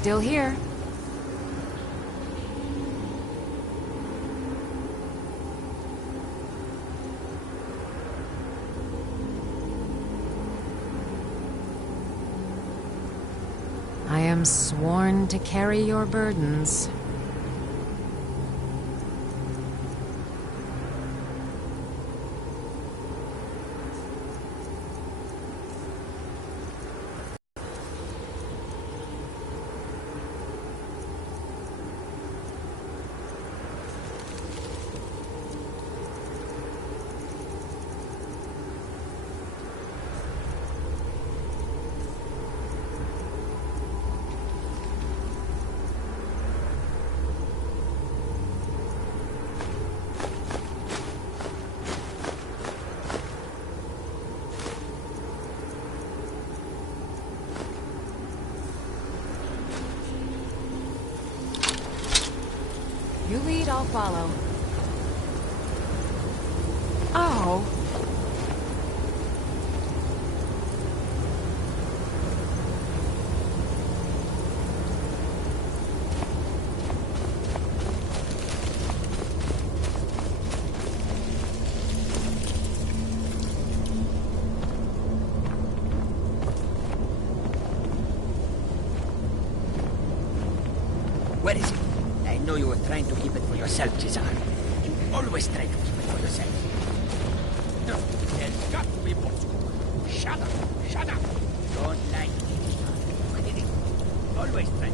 Still here. I am sworn to carry your burdens. You lead, I'll follow. Oh. Where is it? I know you were trying to keep it for yourself, Cesar. You always try to keep it for yourself. No, there's got to be more scope. Shut up! Shut up! Don't like it. Always try.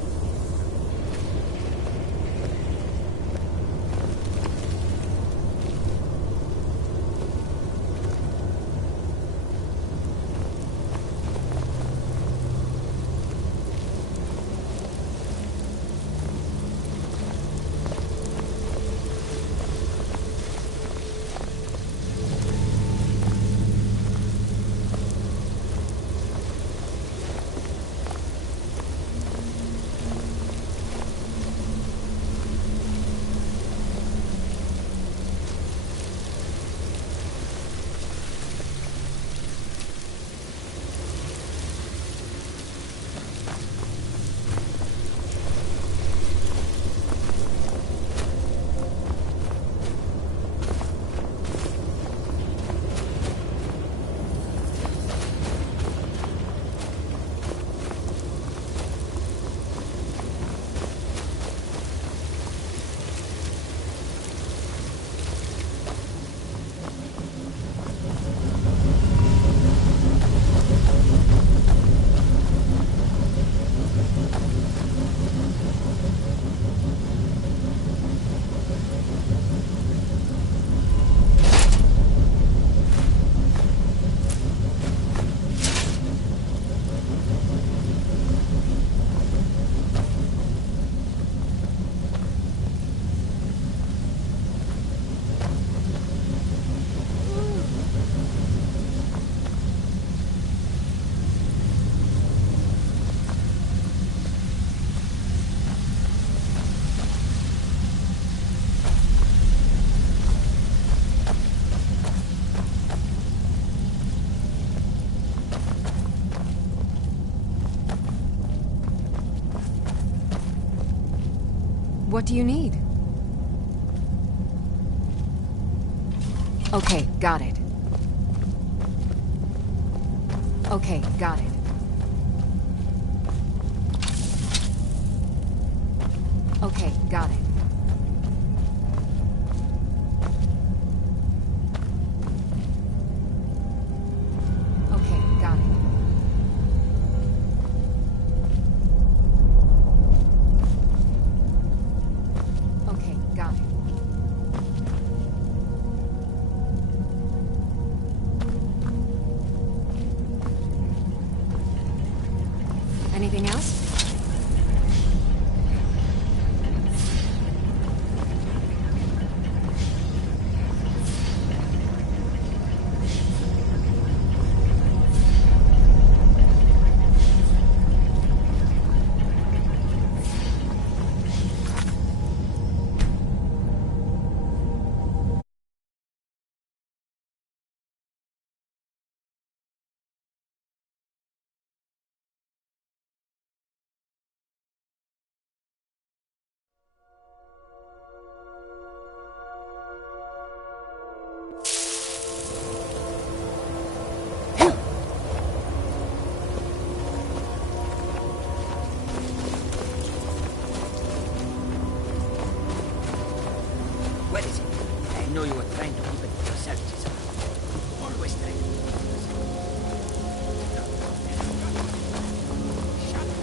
What do you need? Okay, got it. Okay, got it. Okay, got it. Okay, got it. Okay, got it. Anything else? What is it? I know you were trying to keep it for yourself, Cesar. Always trying to keep it for yourself. No, there's got to be. Shut up.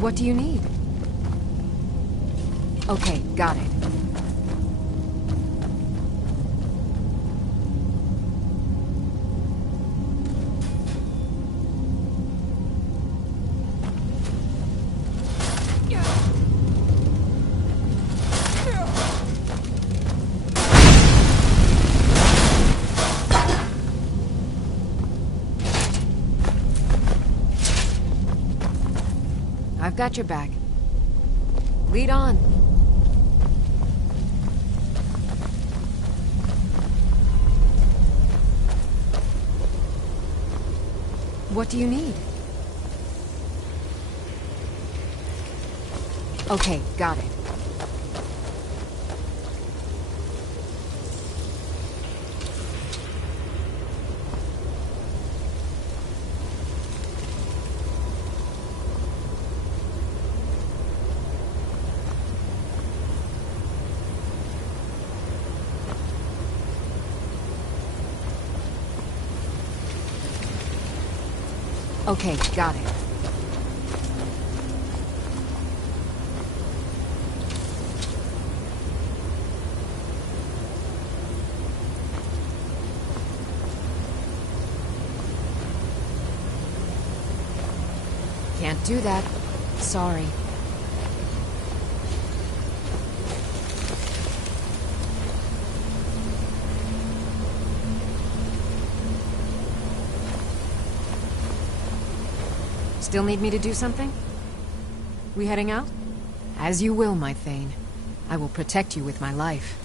What do you need? Okay, got it. I've got your back. Lead on. What do you need? Okay, got it. Okay, got it. Can't do that. Sorry. Still need me to do something? We heading out? As you will, my Thane. I will protect you with my life.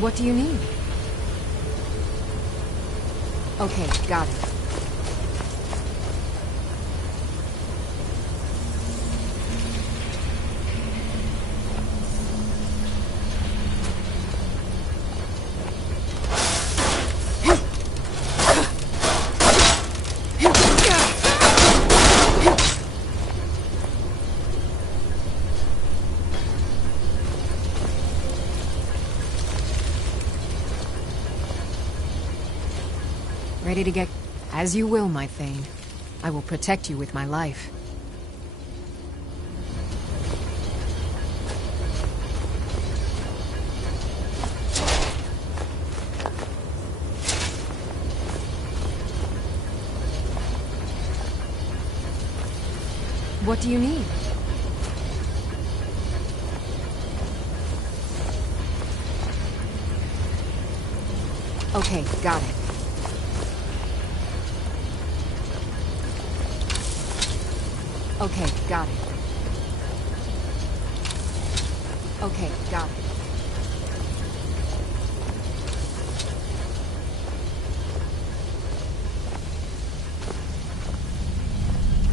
What do you need? Okay, got it. Ready to get... As you will, my Thane. I will protect you with my life. What do you need? Okay, got it. Okay, got it. Okay, got it.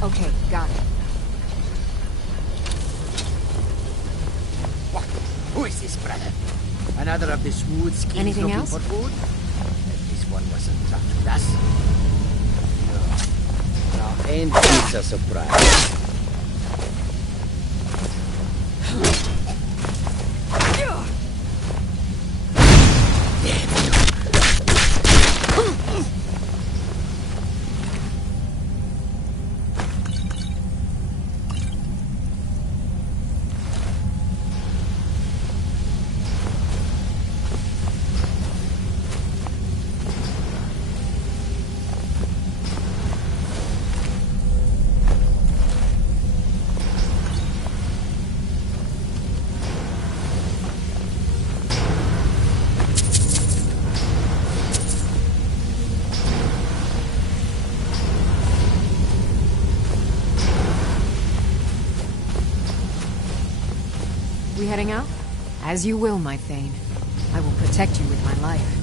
Okay, got it. What? Who is this, brother? Another of the smooth skins Anything looking else? for food? This one wasn't trapped with us. No. Now, ain't this a surprise? We heading out? As you will, my Thane. I will protect you with my life.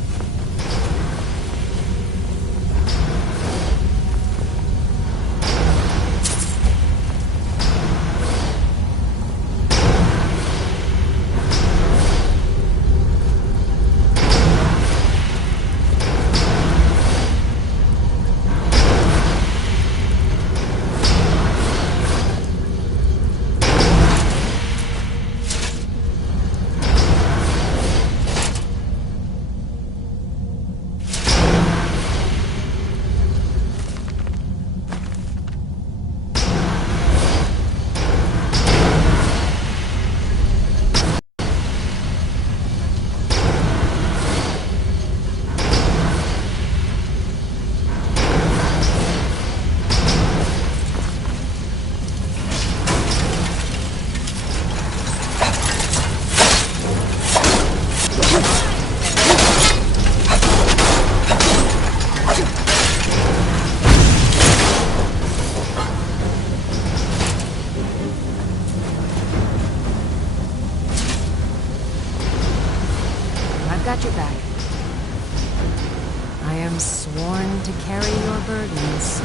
Got your back. I am sworn to carry your burdens.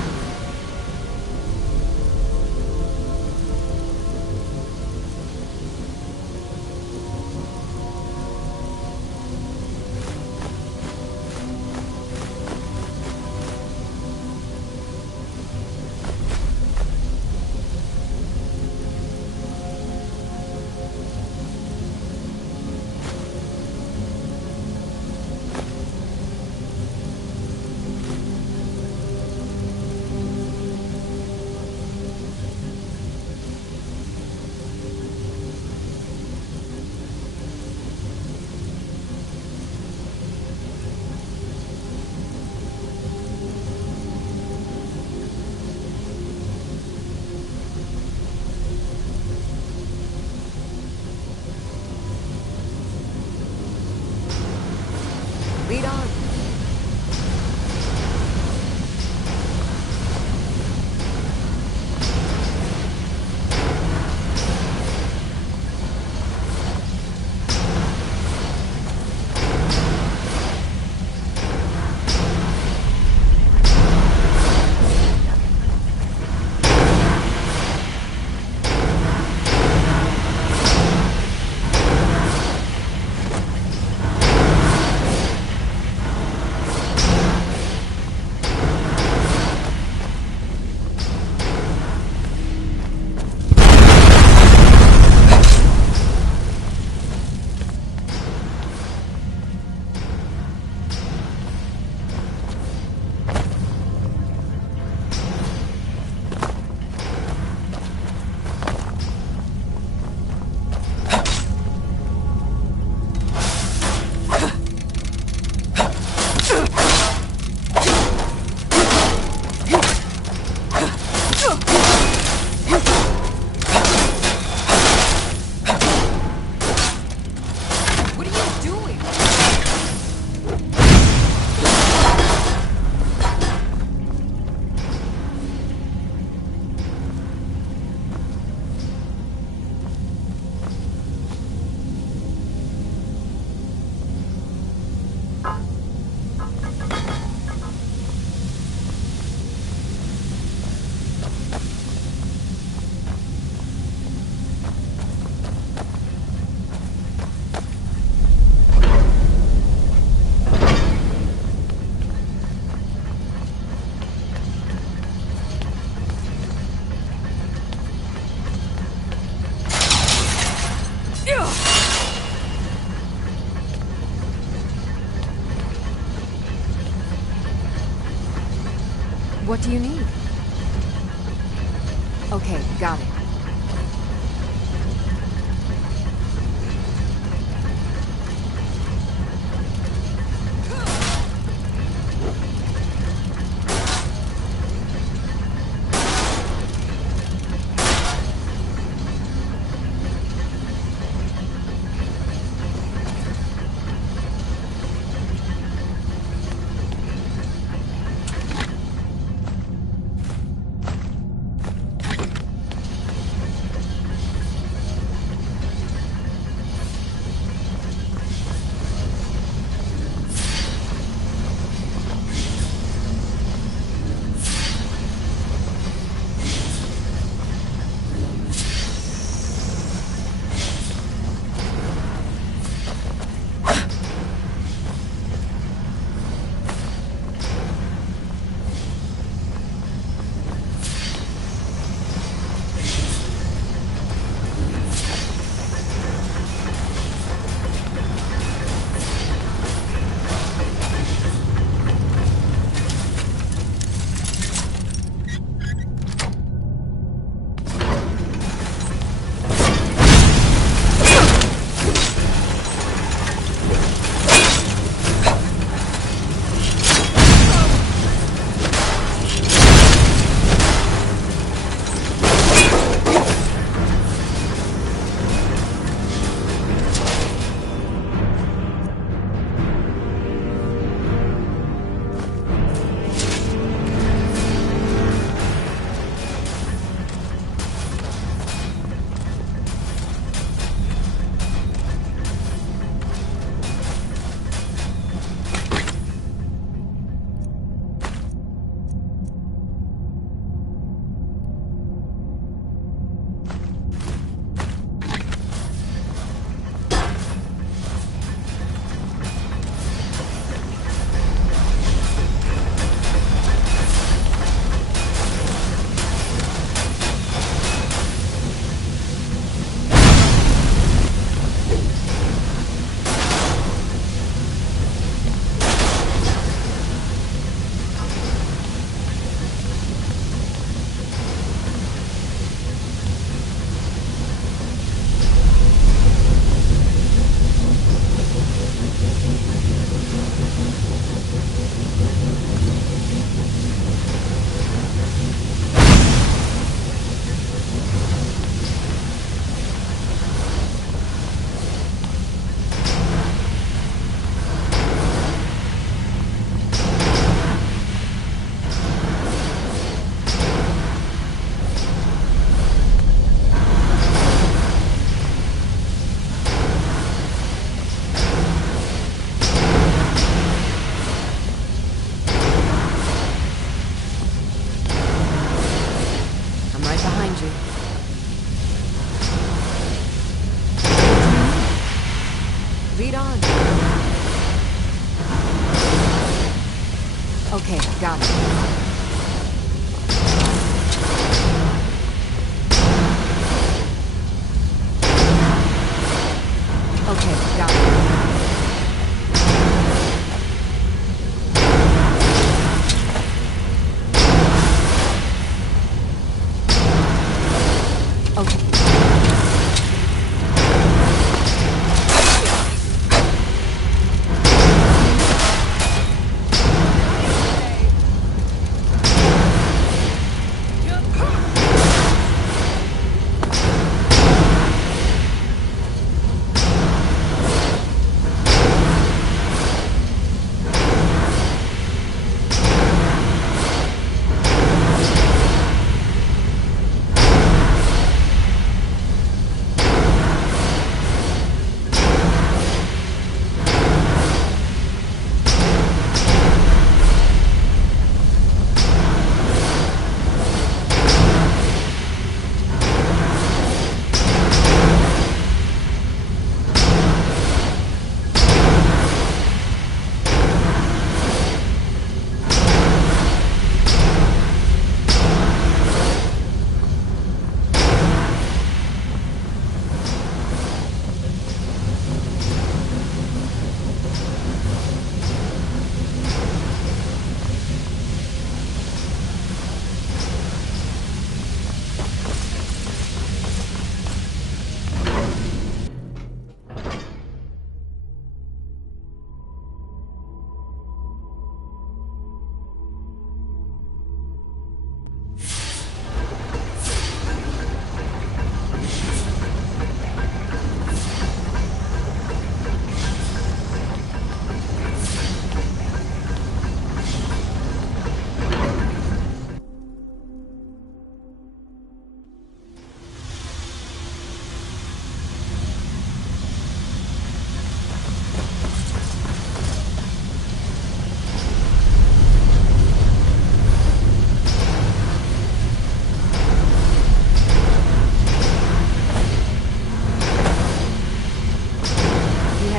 What do you need? Okay, got it. Lead on. Okay, got it. Okay, got it. Okay.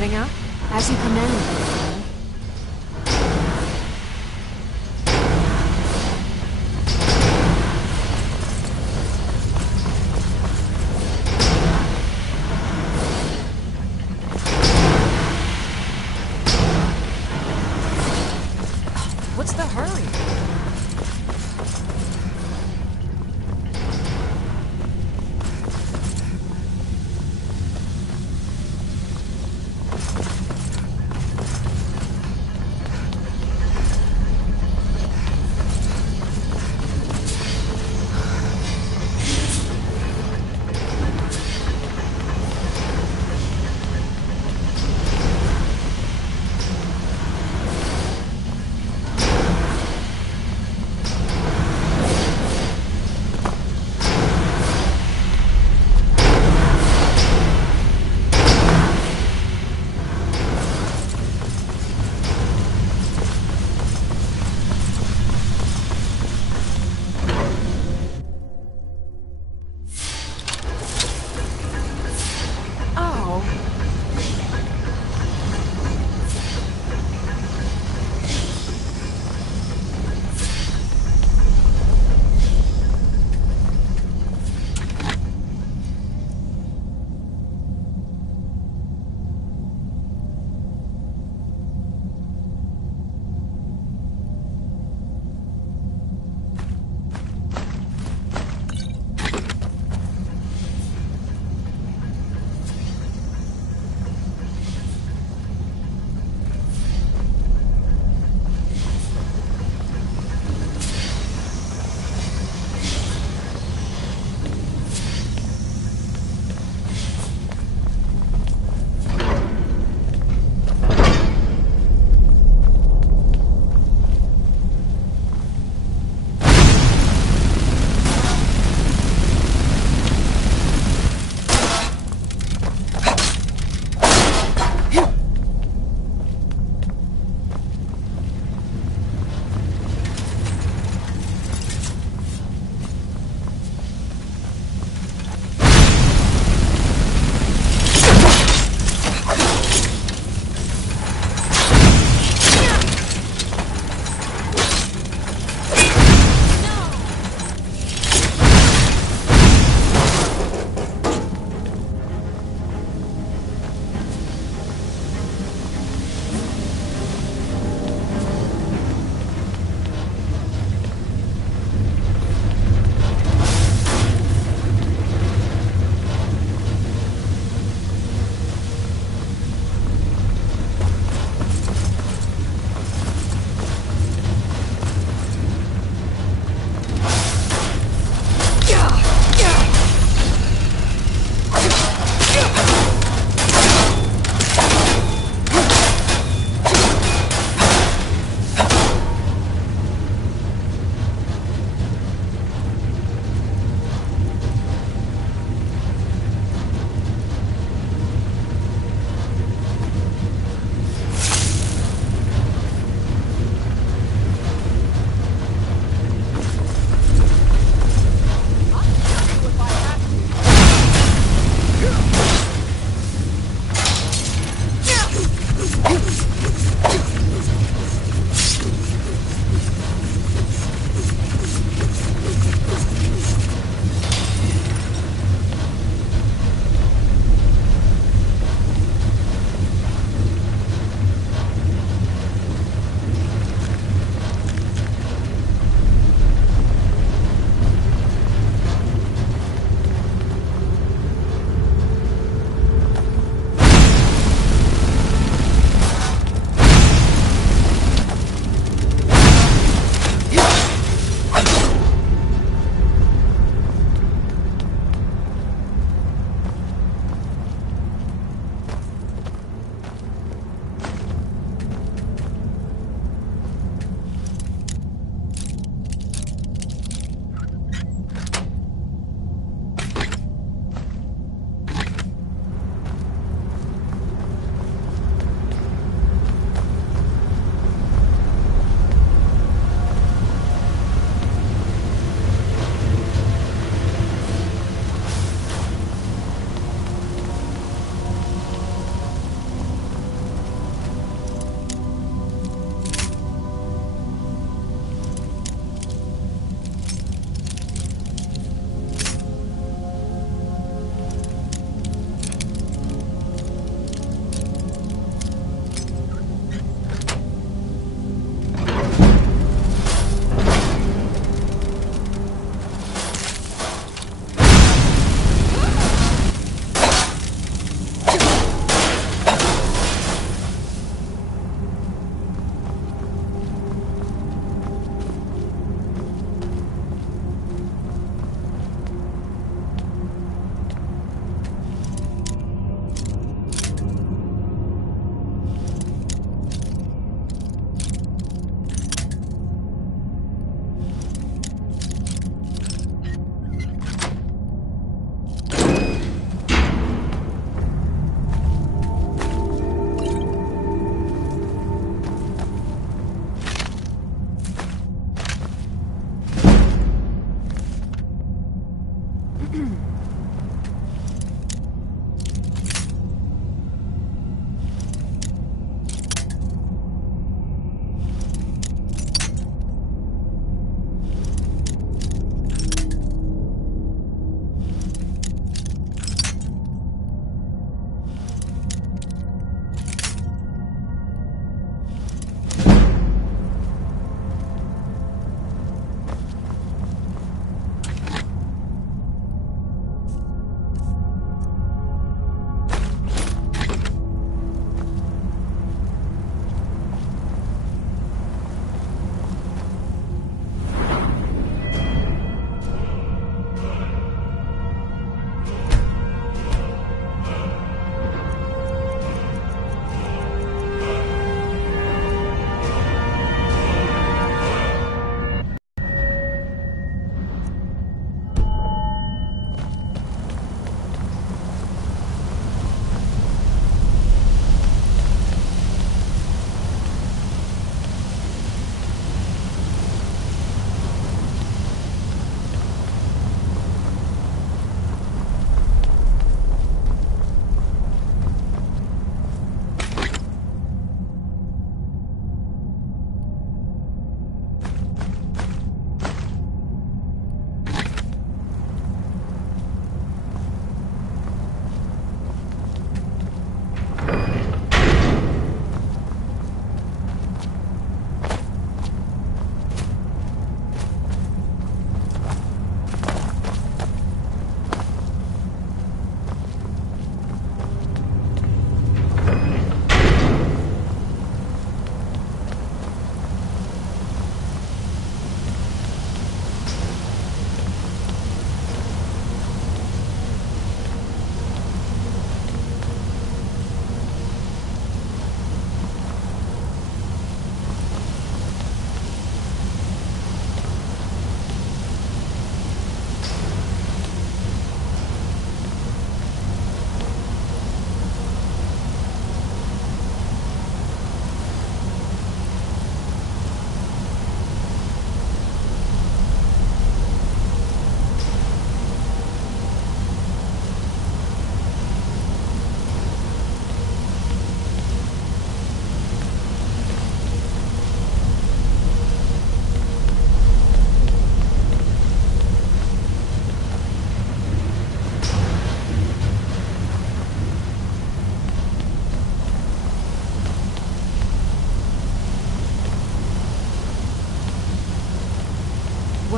heading out? As you command. What's the hurry?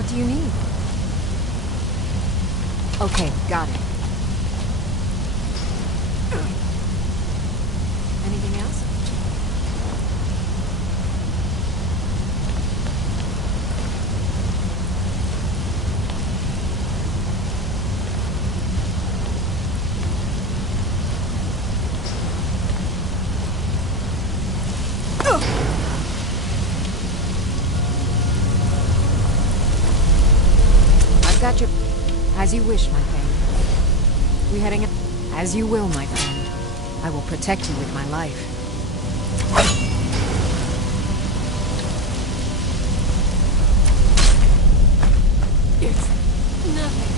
What do you need? Okay, got it. Anything else? I've got your... As you wish, my friend. We heading... As you will, my friend. I will protect you with my life. It's nothing.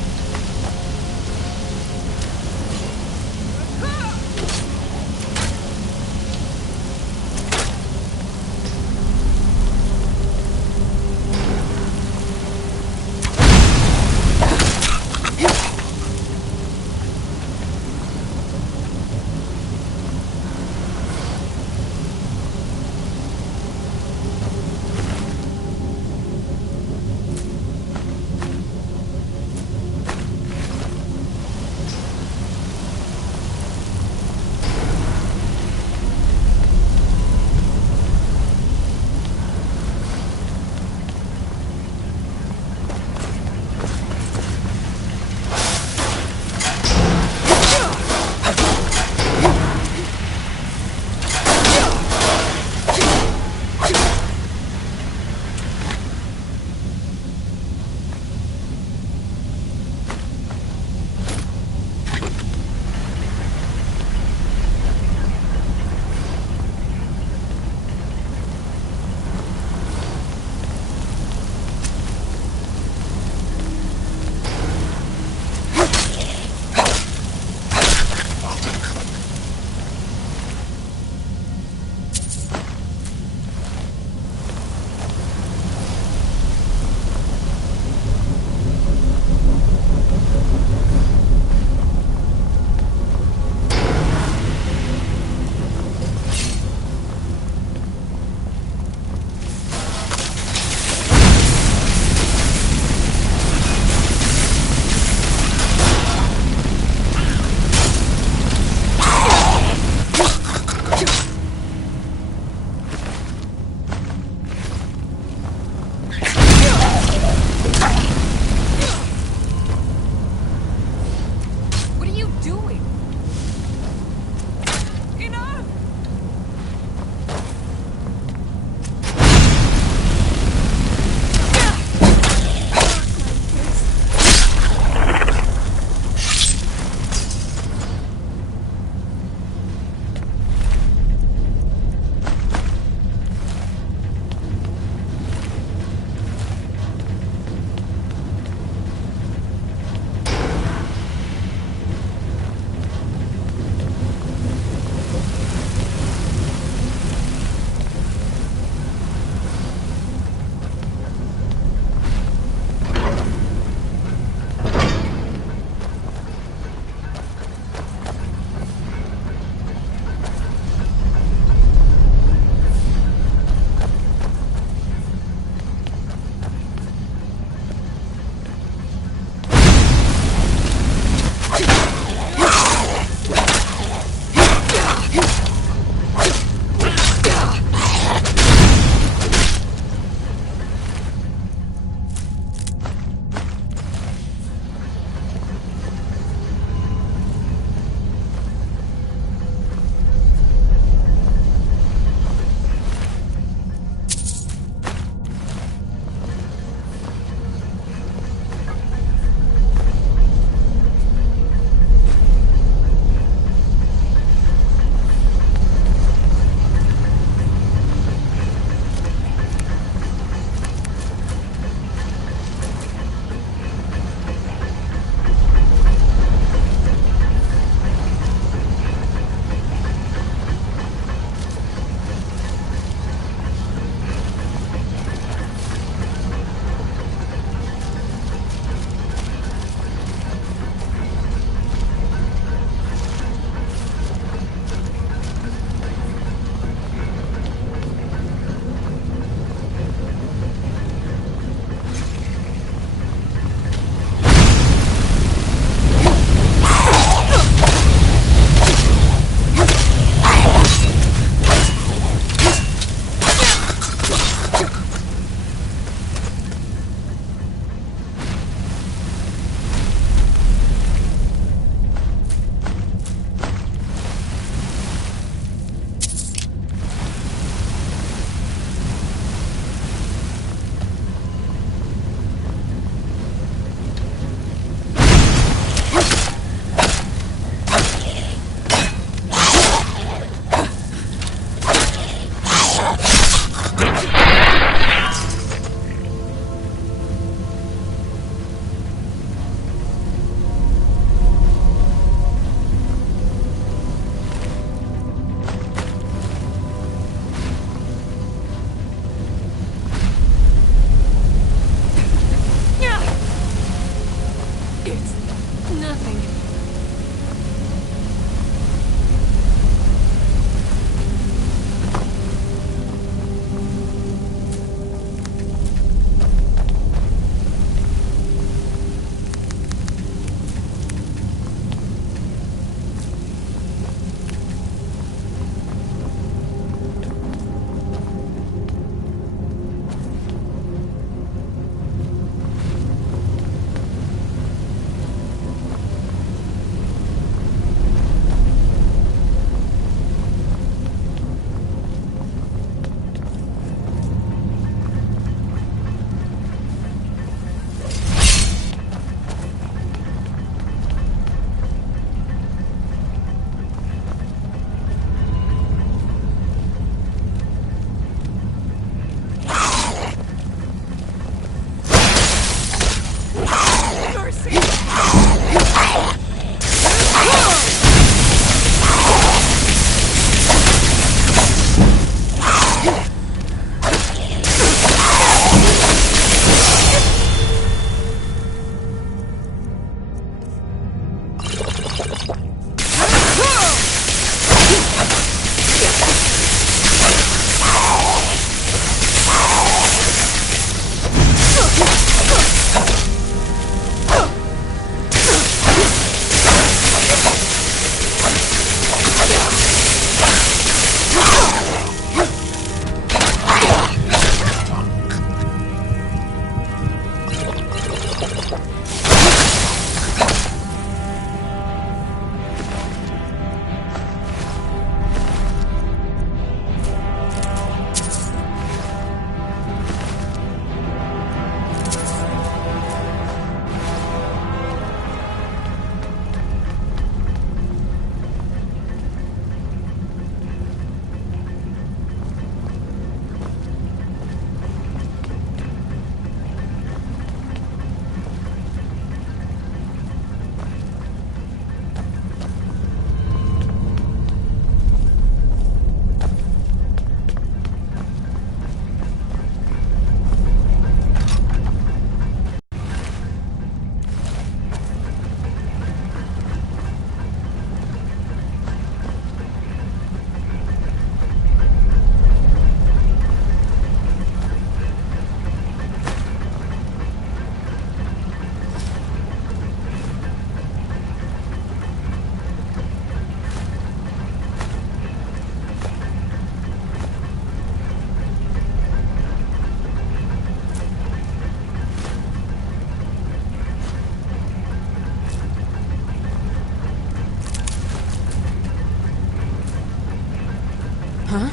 Huh?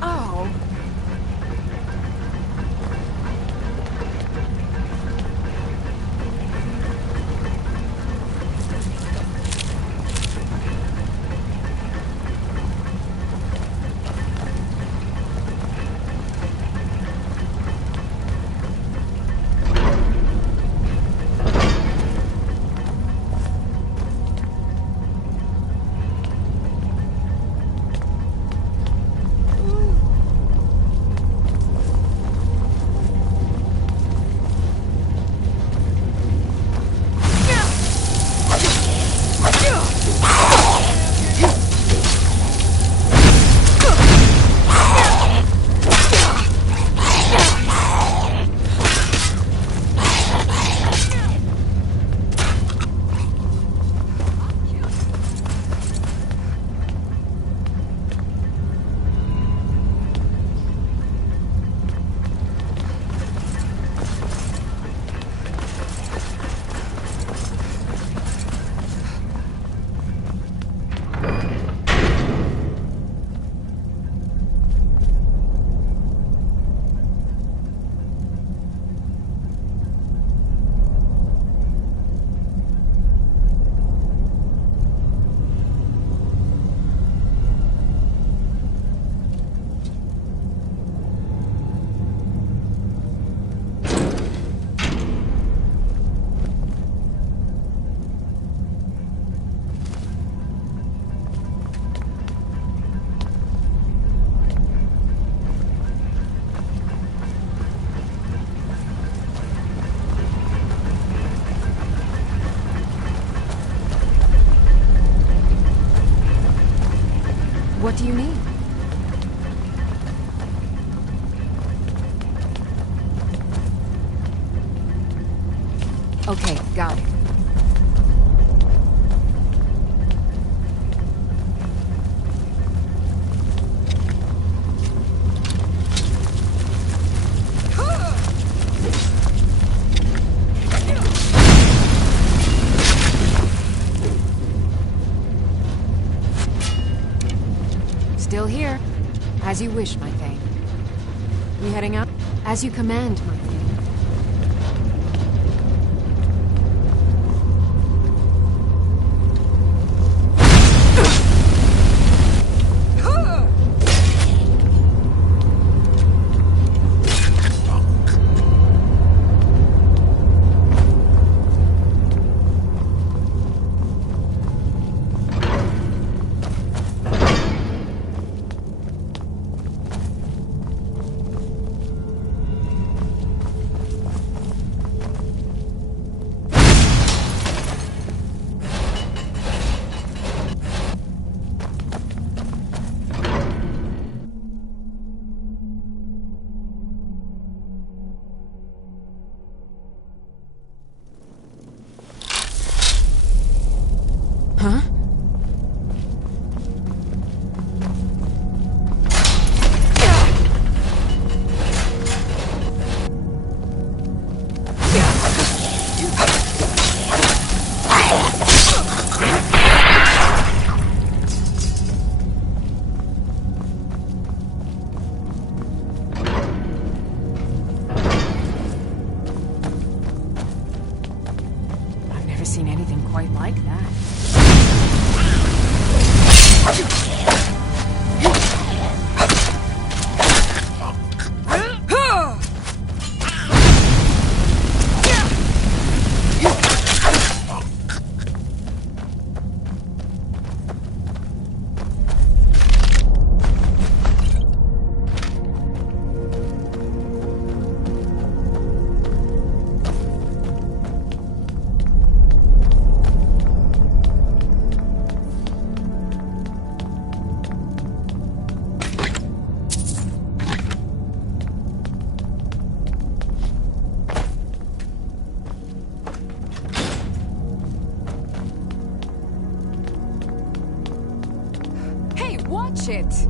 Oh. What do you need? Okay, got it. Still here. As you wish, my Thane. We heading out? As you command, my Thane. Huh? I've never seen anything quite like that. Watch it!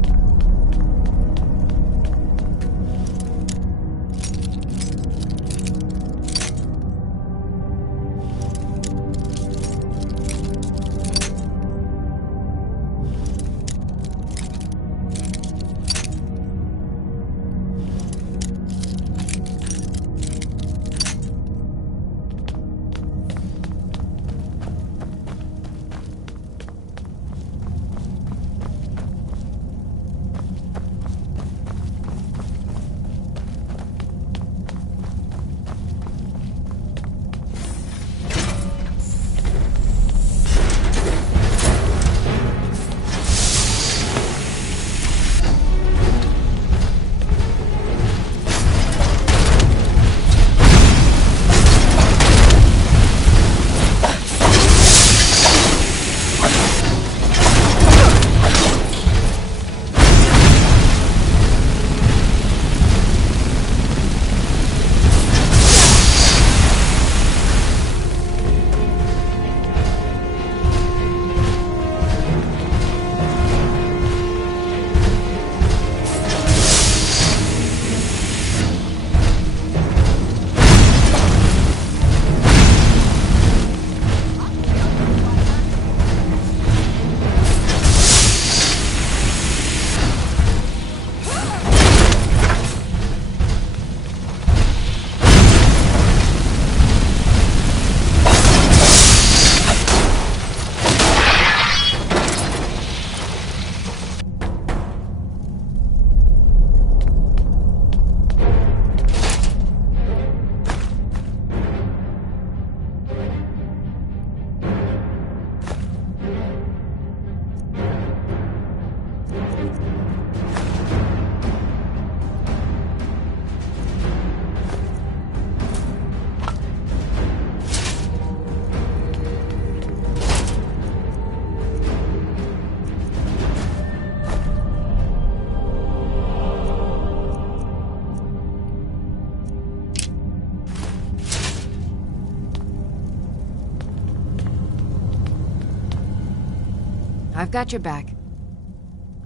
I've got your back.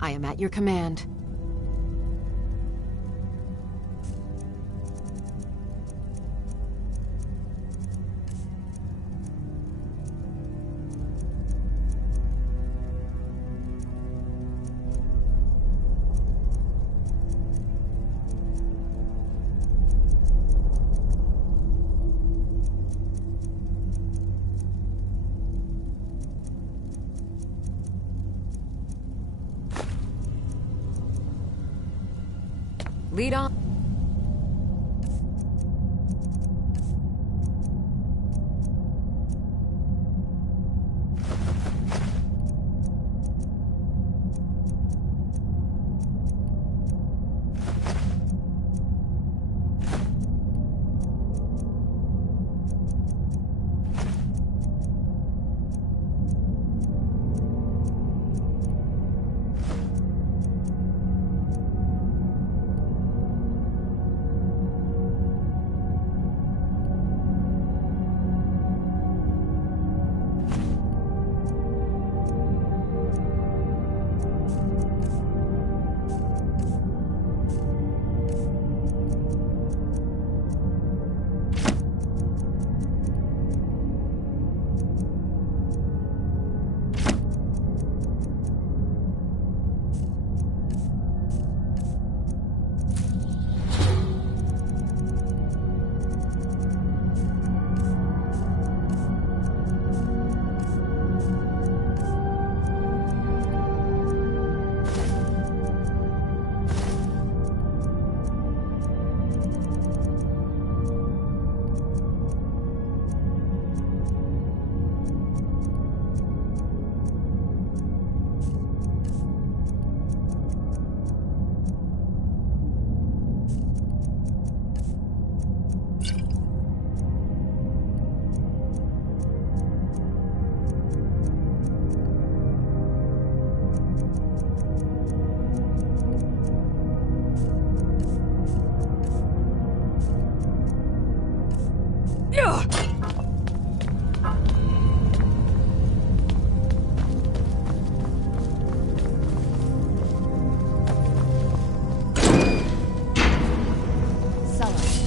I am at your command. Lead on.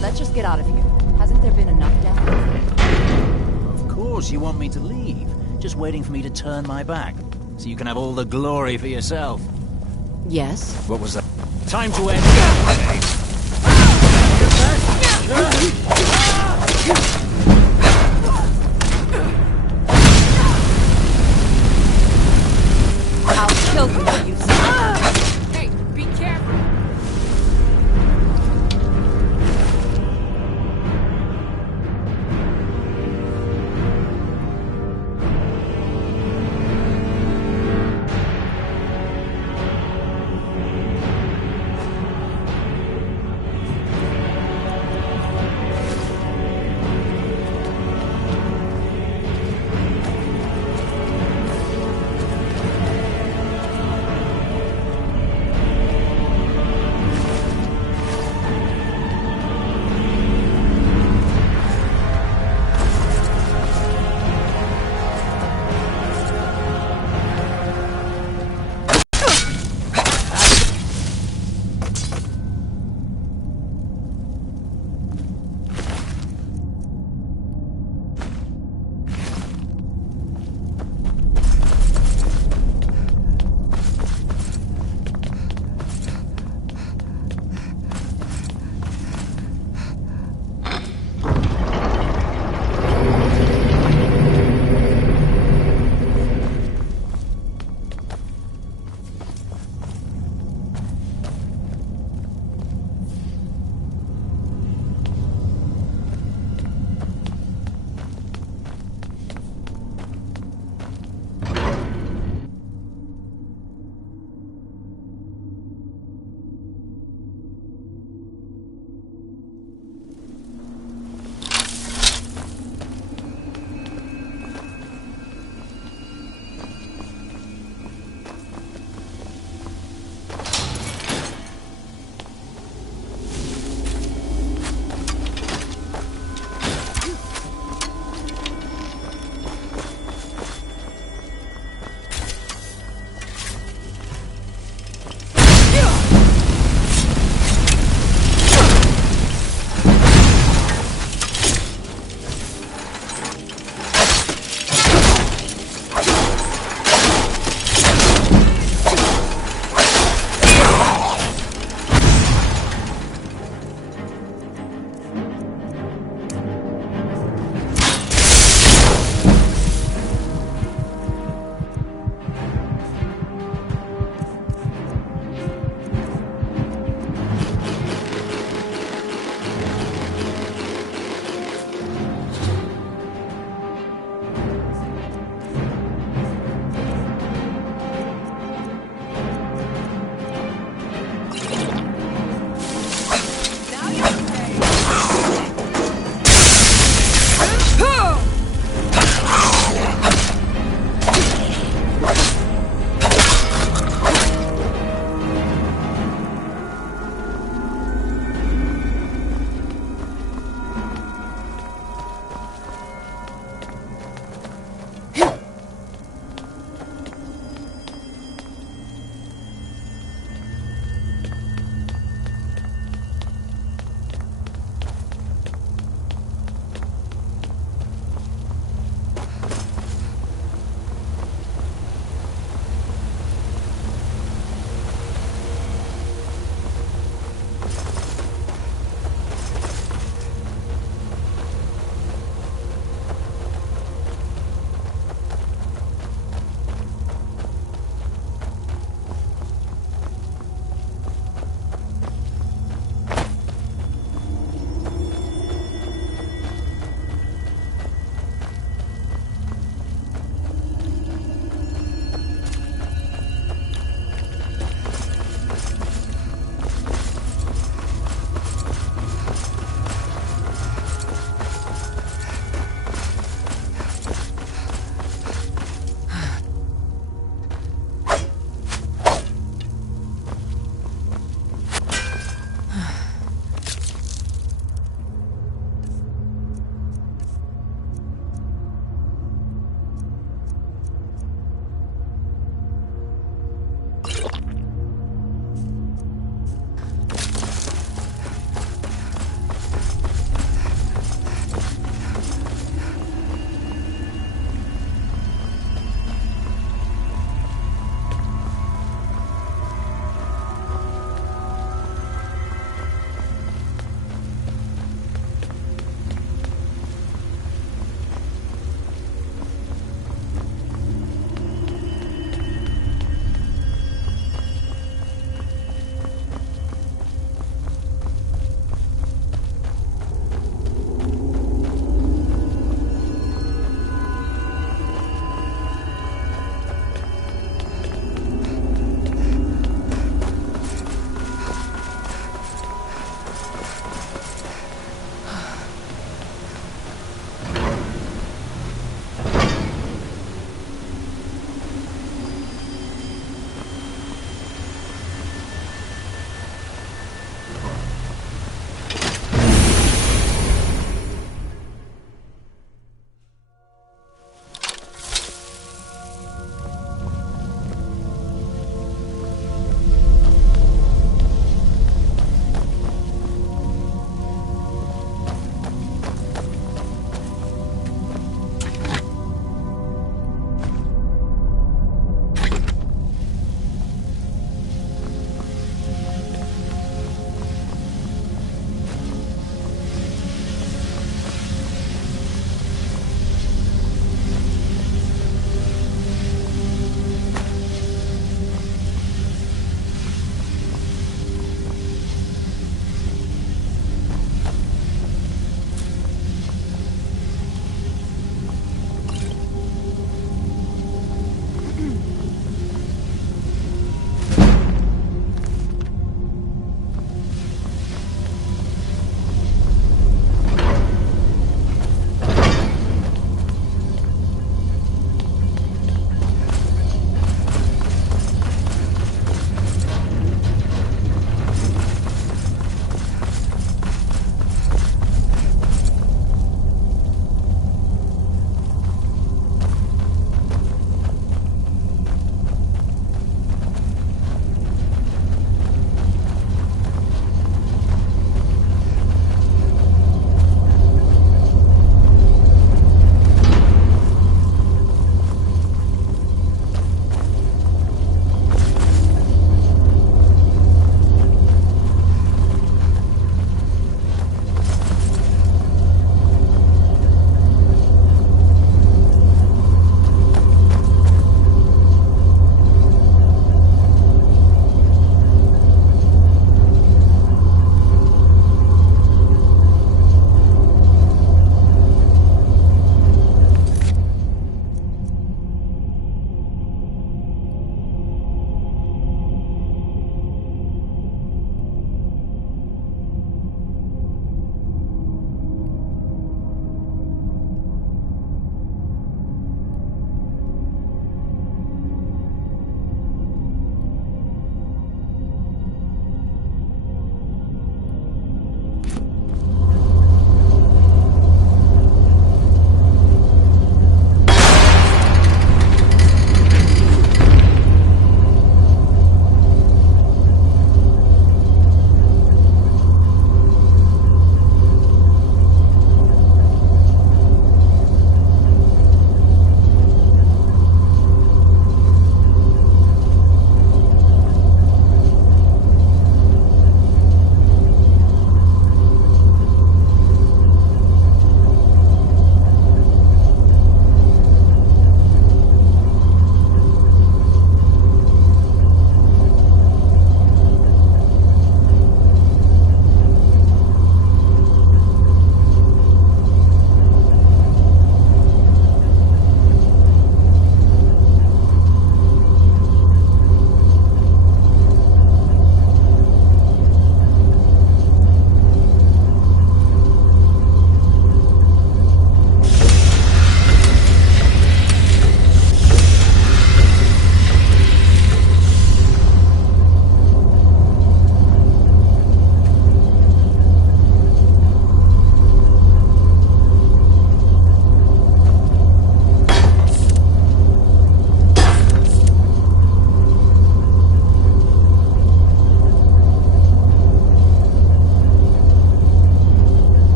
Let's just get out of here. Hasn't there been enough death? Of course you want me to leave. Just waiting for me to turn my back. So you can have all the glory for yourself. Yes? What was that? Time to end. I'll kill you when you see me. Hey, be careful!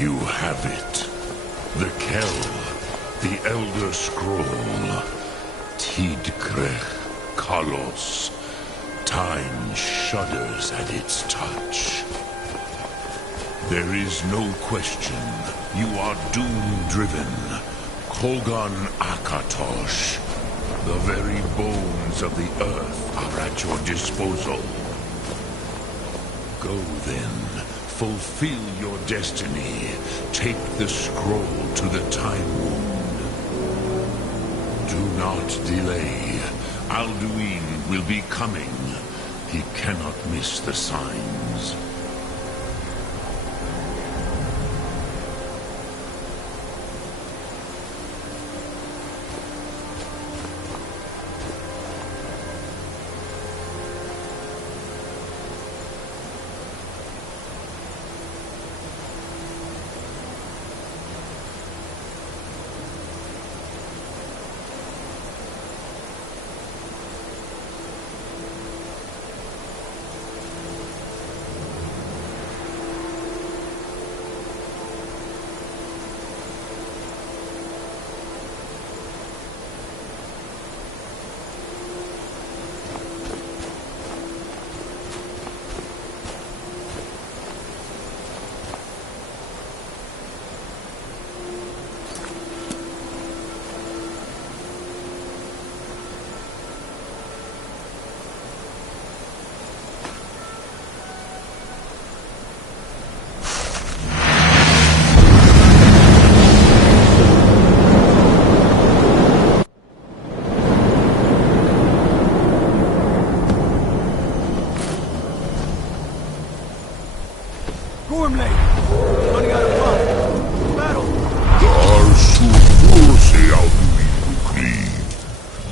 You have it. The Kell, the Elder Scroll. Tidkrech Kalos. Time shudders at its touch. There is no question. You are doom-driven. Kogan Akatosh. The very bones of the earth are at your disposal. Go then. Fulfill your destiny. Take the scroll to the Time Wound. Do not delay. Alduin will be coming. He cannot miss the signs.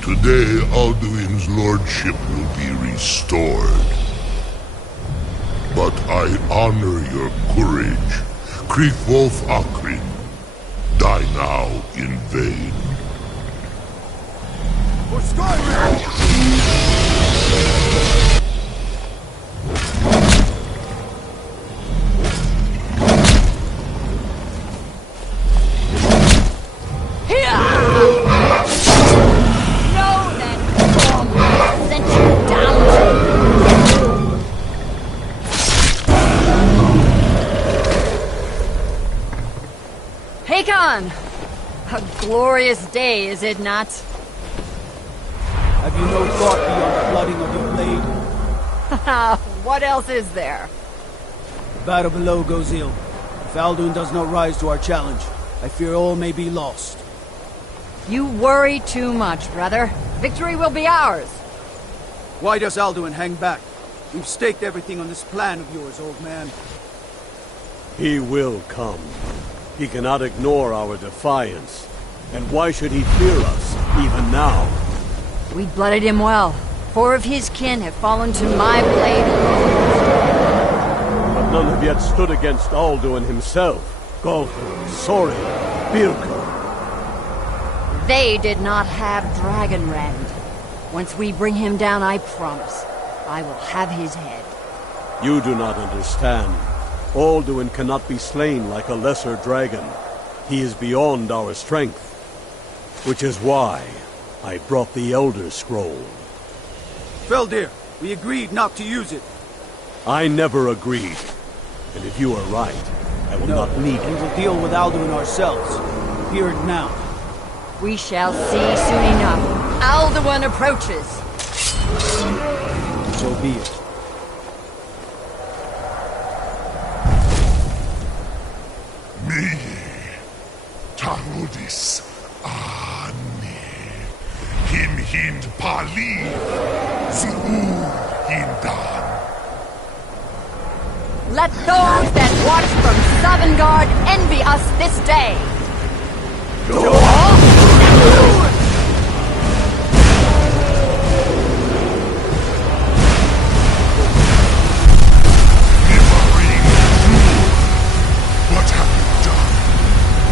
Today, Alduin's lordship will be restored. But I honor your courage. Kriegwolf Akrin. Die now in vain. For Skyrim! A glorious day, is it not? Have you no thought beyond the blooding of your blade? What else is there? The battle below goes ill. If Alduin does not rise to our challenge, I fear all may be lost. You worry too much, brother. Victory will be ours. Why does Alduin hang back? We've staked everything on this plan of yours, old man. He will come. He cannot ignore our defiance. And why should he fear us, even now? We blooded him well. 4 of his kin have fallen to my blade. But none have yet stood against Alduin himself. Golfer, Sori, Birko. They did not have Dragonrend. Once we bring him down, I promise, I will have his head. You do not understand. Alduin cannot be slain like a lesser dragon. He is beyond our strength. Which is why I brought the Elder Scroll. Feldir, we agreed not to use it. I never agreed. And if you are right, I will not need We it. will deal with Alduin ourselves. Here and now. We shall see soon enough. Alduin approaches. So be it. Me, Tarudis, Ani, Him Hind Pali, Zuur Hindan. Let those that watch from Sovngarde envy us this day. What have you done?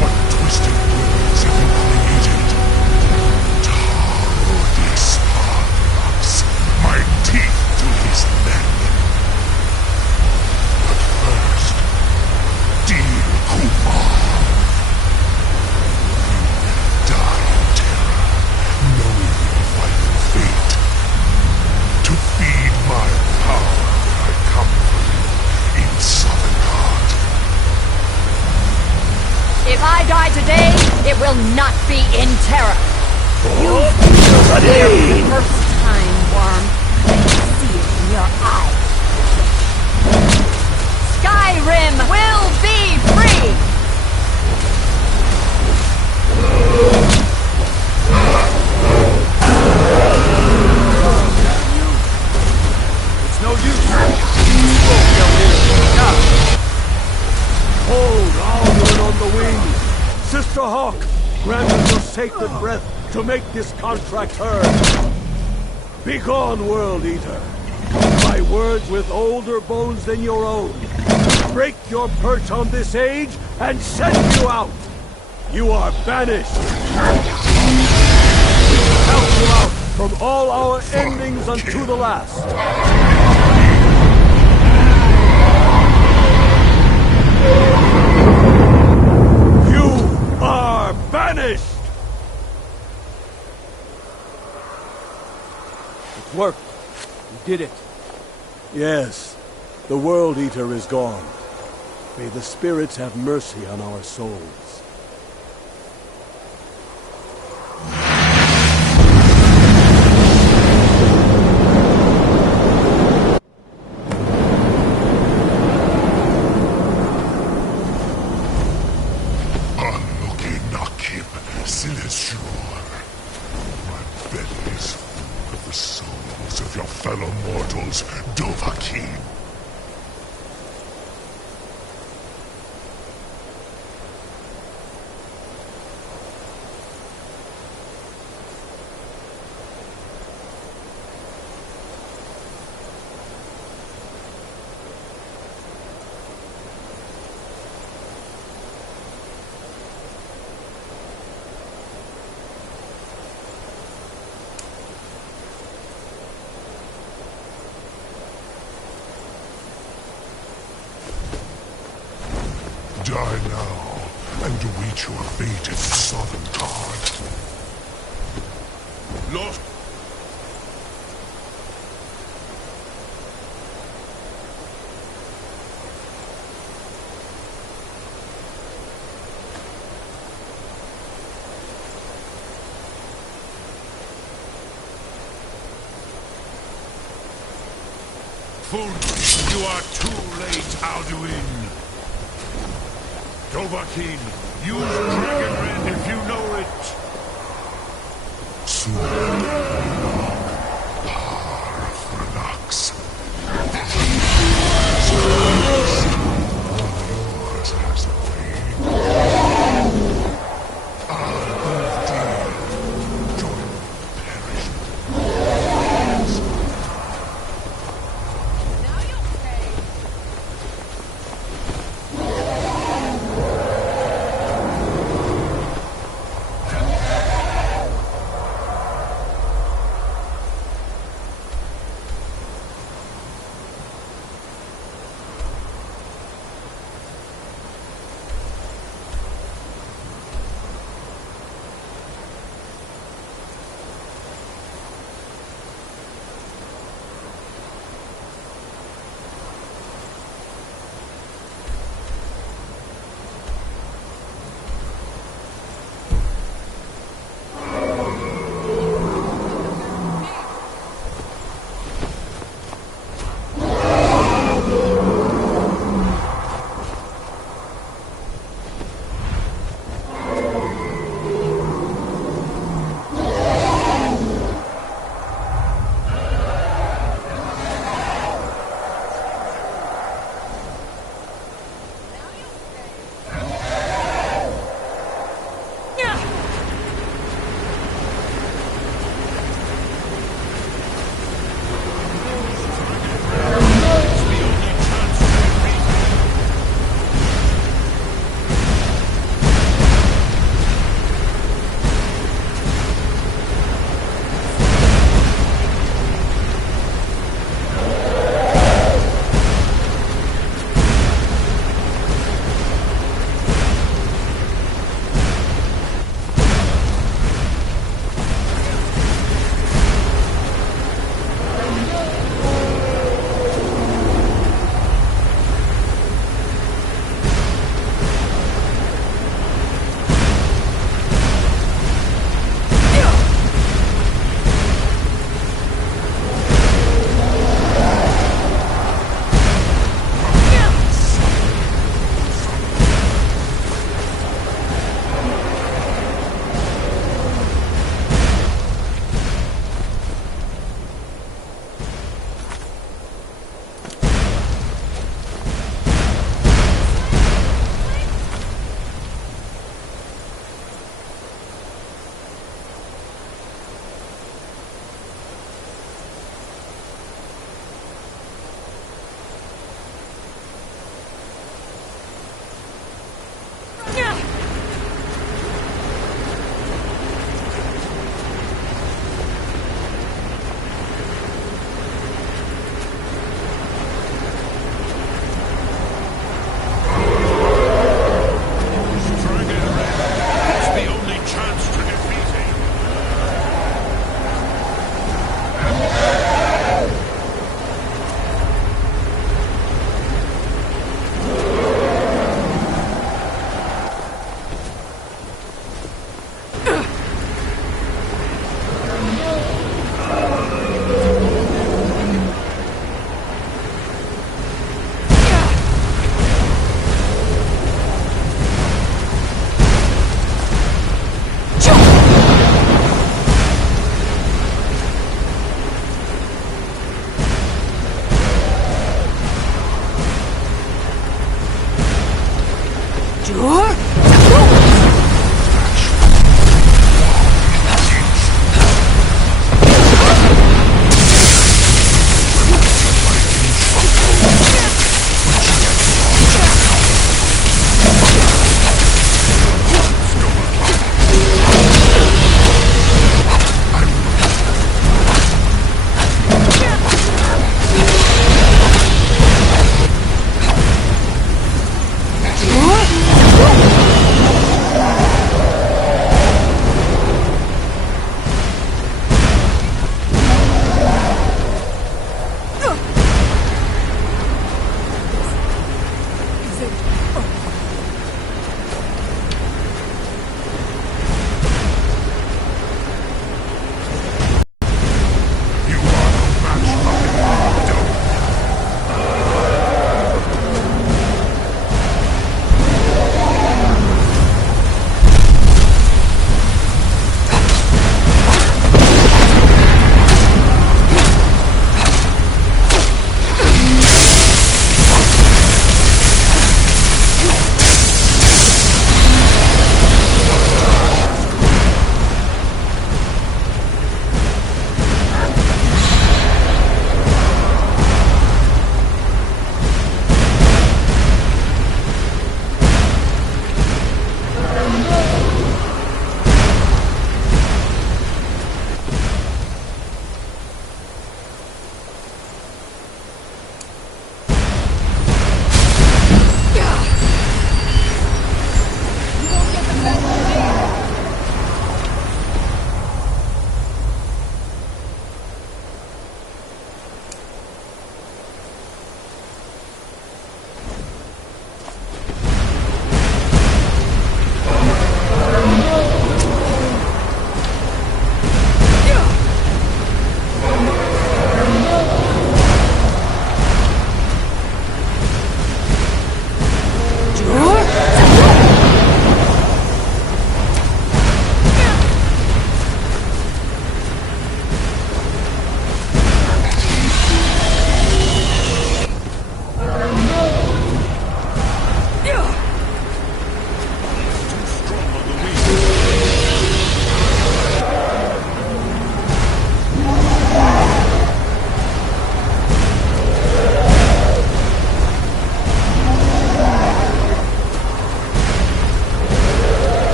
What twisted words have you created? Tarudis Hadrax, my teeth to his neck. But first, dear Kuma. will not be in terror. You feel fear for the first time, worm. I can see it in your eyes. Skyrim will be free! It's no use. You won't get here. Now. Hold Alduin on the wings! Sister Hawk, grant us your sacred breath to make this contract heard. Begone, World Eater. My words with older bones than your own. Break your perch on this age and send you out. You are banished. We count you out from all our endings unto the last. You are banished! It worked. You did it. Yes, the World Eater is gone. May the spirits have mercy on our souls. Fellow mortals, Dovahkiin. Die now, and await your fate in Sovngarde. Lost. Fool, you are too late, Alduin. Dovahkiin, use Dragon Red if you know it! Yours has the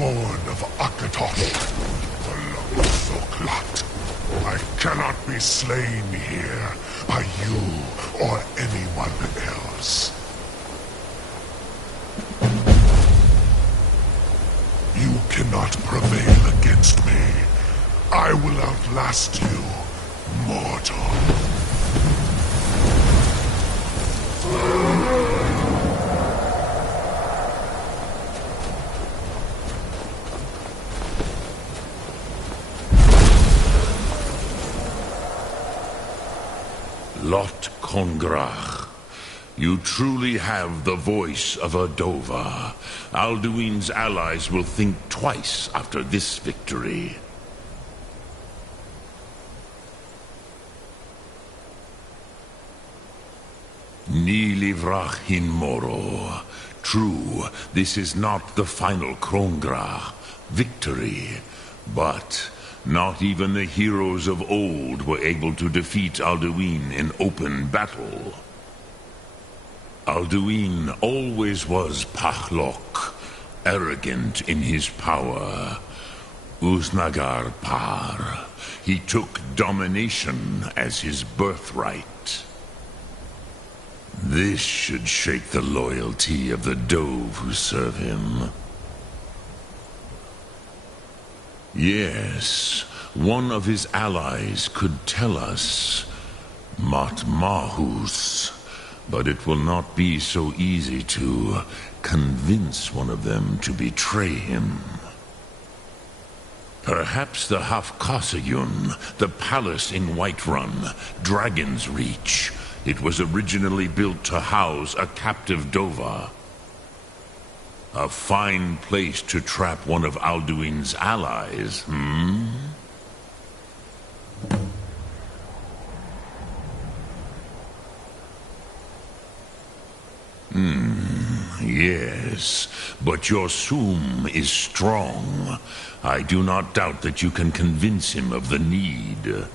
born of Akatosh, the Soklat. I cannot be slain here by you or anyone else. You cannot prevail against me. I will outlast you, mortal. Lot Kongrach, you truly have the voice of a Dova. Alduin's allies will think twice after this victory. Ni livrach hin moro. True, this is not the final Kongrach victory, but not even the heroes of old were able to defeat Alduin in open battle. Alduin always was Pahlok, arrogant in his power. Uznagar Par. He took domination as his birthright. This should shake the loyalty of the Dove who serve him. Yes, one of his allies could tell us. Matmahus. But it will not be so easy to convince one of them to betray him. Perhaps the Hafkasayun, the palace in Whiterun, Dragon's Reach. It was originally built to house a captive Dova. A fine place to trap one of Alduin's allies, Yes, but your Sum is strong. I do not doubt that you can convince him of the need.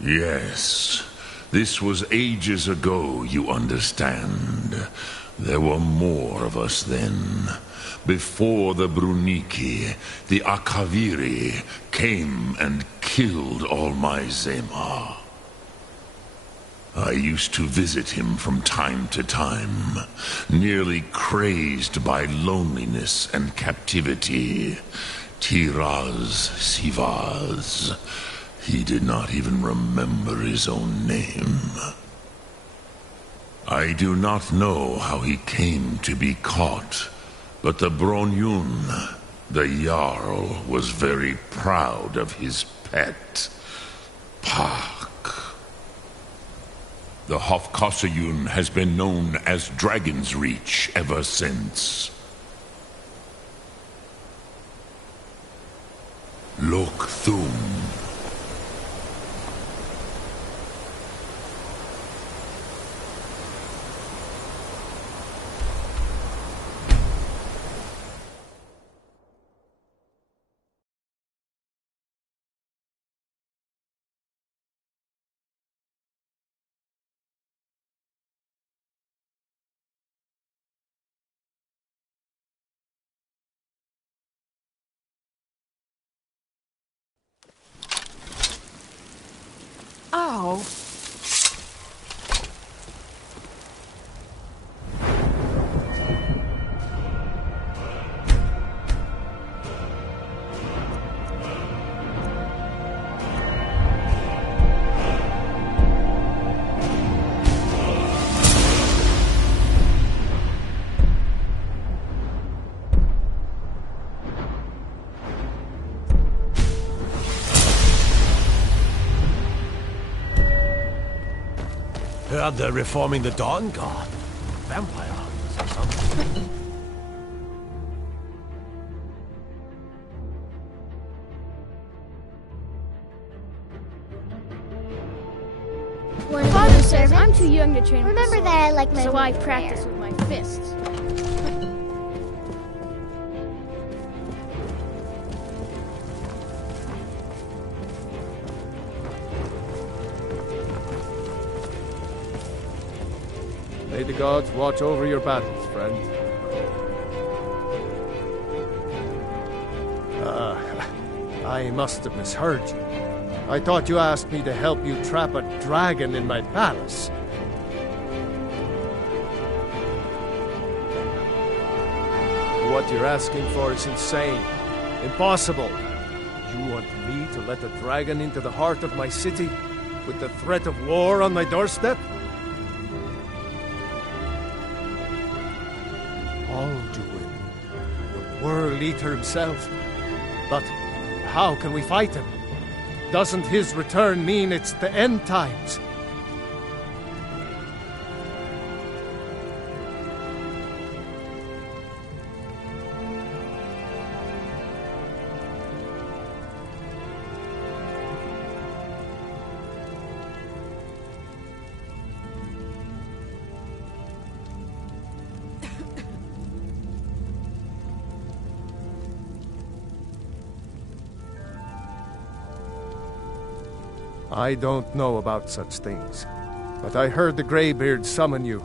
Yes, this was ages ago, you understand. There were more of us then. Before the Bruniki, the Akaviri came and killed all my Zema. I used to visit him from time to time, nearly crazed by loneliness and captivity. Tiraz Sivaz. He did not even remember his own name. I do not know how he came to be caught, but the Bronyun, the Jarl, was very proud of his pet, Pak. The Hofkosayun has been known as Dragon's Reach ever since. Lok Thum. Oh. Heard they're reforming the Dawn Guard. Vampire hunters or something. Father says I'm too young to train. Remember that I like my so I hair. practice with my fists. May the gods watch over your battles, friend. I must have misheard you. I thought you asked me to help you trap a dragon in my palace. What you're asking for is insane. Impossible. You want me to let a dragon into the heart of my city with the threat of war on my doorstep? Alduin, the World Eater himself. But how can we fight him? Doesn't his return mean it's the end times? I don't know about such things, but I heard the Greybeard summon you.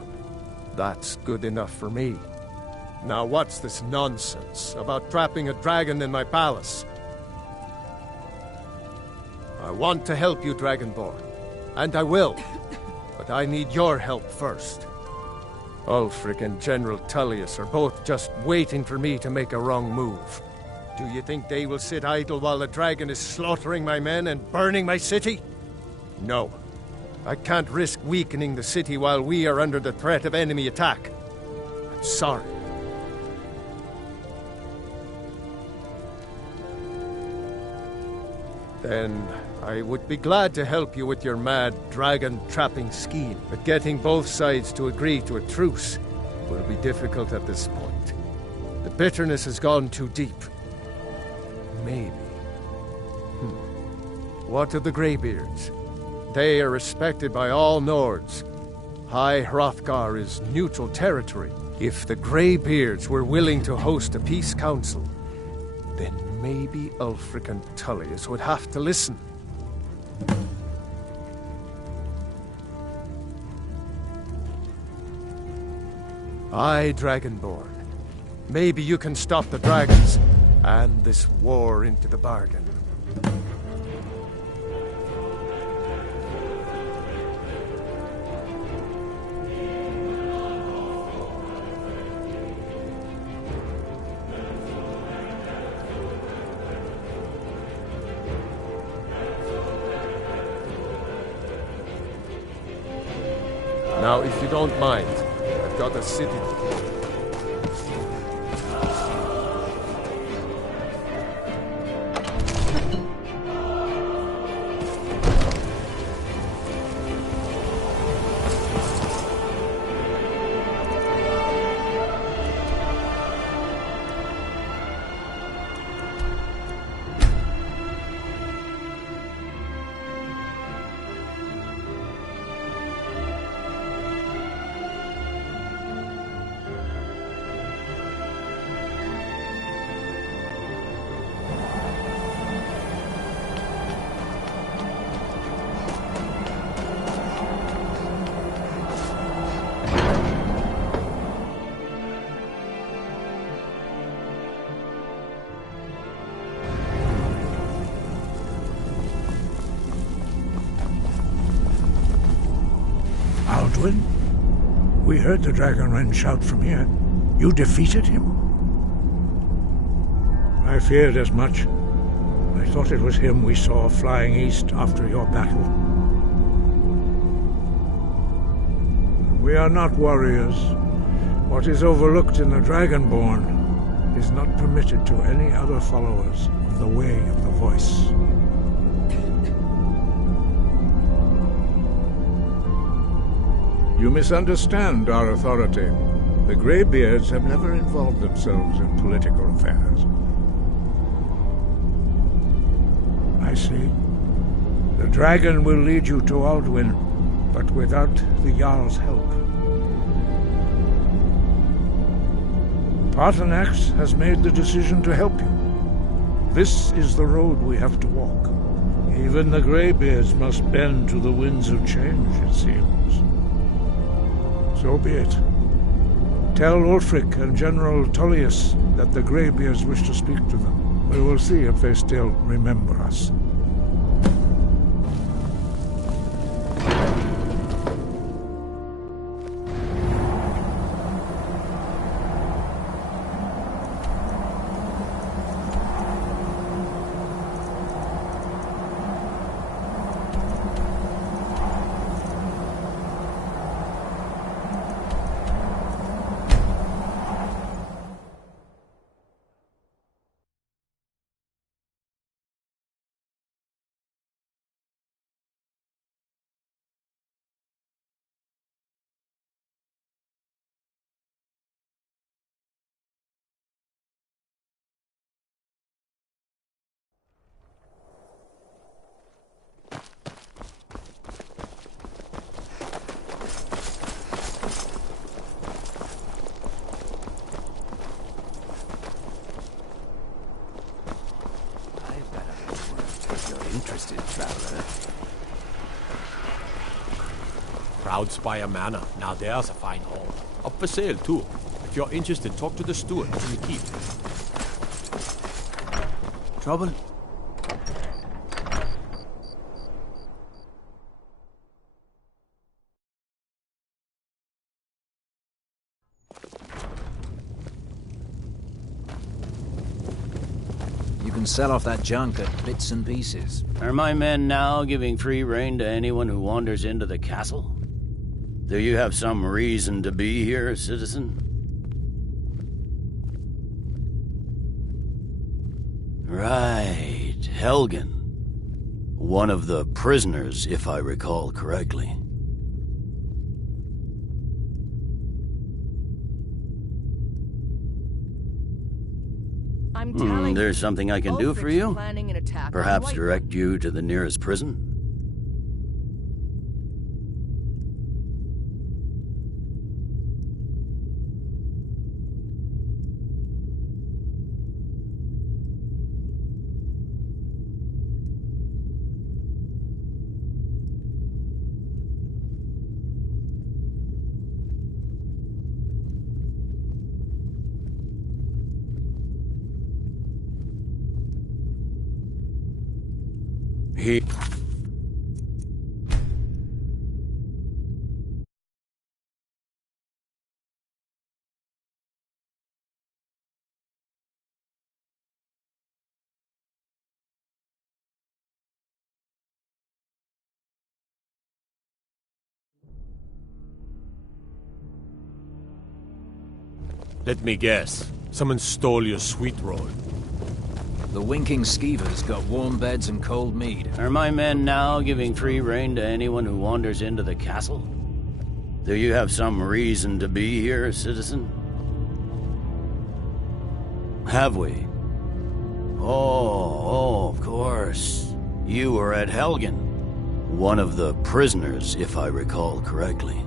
That's good enough for me. Now what's this nonsense about trapping a dragon in my palace? I want to help you, Dragonborn, and I will, but I need your help first. Ulfric and General Tullius are both just waiting for me to make a wrong move. Do you think they will sit idle while the dragon is slaughtering my men and burning my city? No. I can't risk weakening the city while we are under the threat of enemy attack. I'm sorry. Then I would be glad to help you with your mad dragon-trapping scheme, but getting both sides to agree to a truce will be difficult at this point. The bitterness has gone too deep. Maybe. What of the Greybeards? They are respected by all Nords. High Hrothgar is neutral territory. If the Greybeards were willing to host a peace council, then maybe Ulfric and Tullius would have to listen. Aye, Dragonborn. Maybe you can stop the dragons, and this war into the bargain. Now, if you don't mind, I've got a city to keep. We heard the Dragonren shout from here. You defeated him? I feared as much. I thought it was him we saw flying east after your battle. We are not warriors. What is overlooked in the Dragonborn is not permitted to any other followers of the Way of the Voice. You misunderstand our authority. The Greybeards have never involved themselves in political affairs. I see. The dragon will lead you to Alduin, but without the Jarl's help. Paarthurnax has made the decision to help you. This is the road we have to walk. Even the Greybeards must bend to the winds of change, it seems. So be it. Tell Ulfric and General Tullius that the Greybeards wish to speak to them. We will see if they still remember us. Interested traveler. Proudspire Manor. Now there's a fine home. Up for sale too. If you're interested, talk to the steward in the keep. Trouble? You can sell off that junk at bits and pieces. Are my men now giving free rein to anyone who wanders into the castle? Do you have some reason to be here, citizen? Right, Helgen. One of the prisoners, if I recall correctly. I'm telling There's something I can do for you? Planning an attack Perhaps on direct you to the nearest prison? Let me guess. Someone stole your sweet roll. The winking skeevers got warm beds and cold mead. Are my men now giving free rein to anyone who wanders into the castle? Do you have some reason to be here, citizen? Have we? Oh, of course. You were at Helgen. One of the prisoners, if I recall correctly.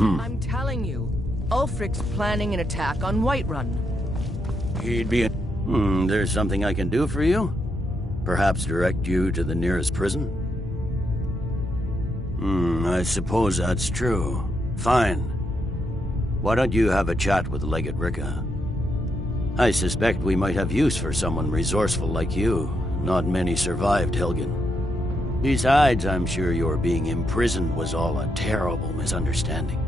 I'm telling you, Ulfric's planning an attack on Whiterun. He'd be there's something I can do for you? Perhaps direct you to the nearest prison? I suppose that's true. Fine. Why don't you have a chat with Legate Ricka? I suspect we might have use for someone resourceful like you. Not many survived Helgen. Besides, I'm sure your being imprisoned was all a terrible misunderstanding.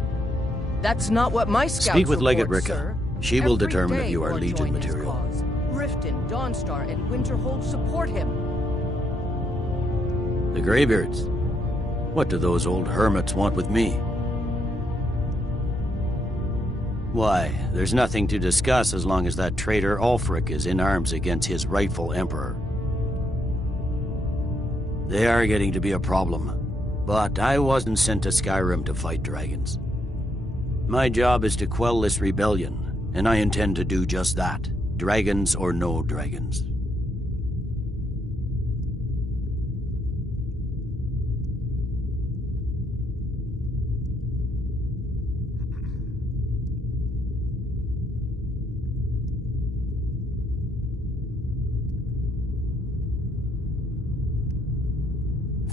That's not what my scouts Speak with Legate report, Ricka. sir. She will Every determine day if you are more Legion join his material. cause. Riften, Dawnstar, and Winterhold support him. The Greybeards? What do those old hermits want with me? Why, there's nothing to discuss as long as that traitor Ulfric is in arms against his rightful emperor. They are getting to be a problem. But I wasn't sent to Skyrim to fight dragons. My job is to quell this rebellion, and I intend to do just that, dragons or no dragons.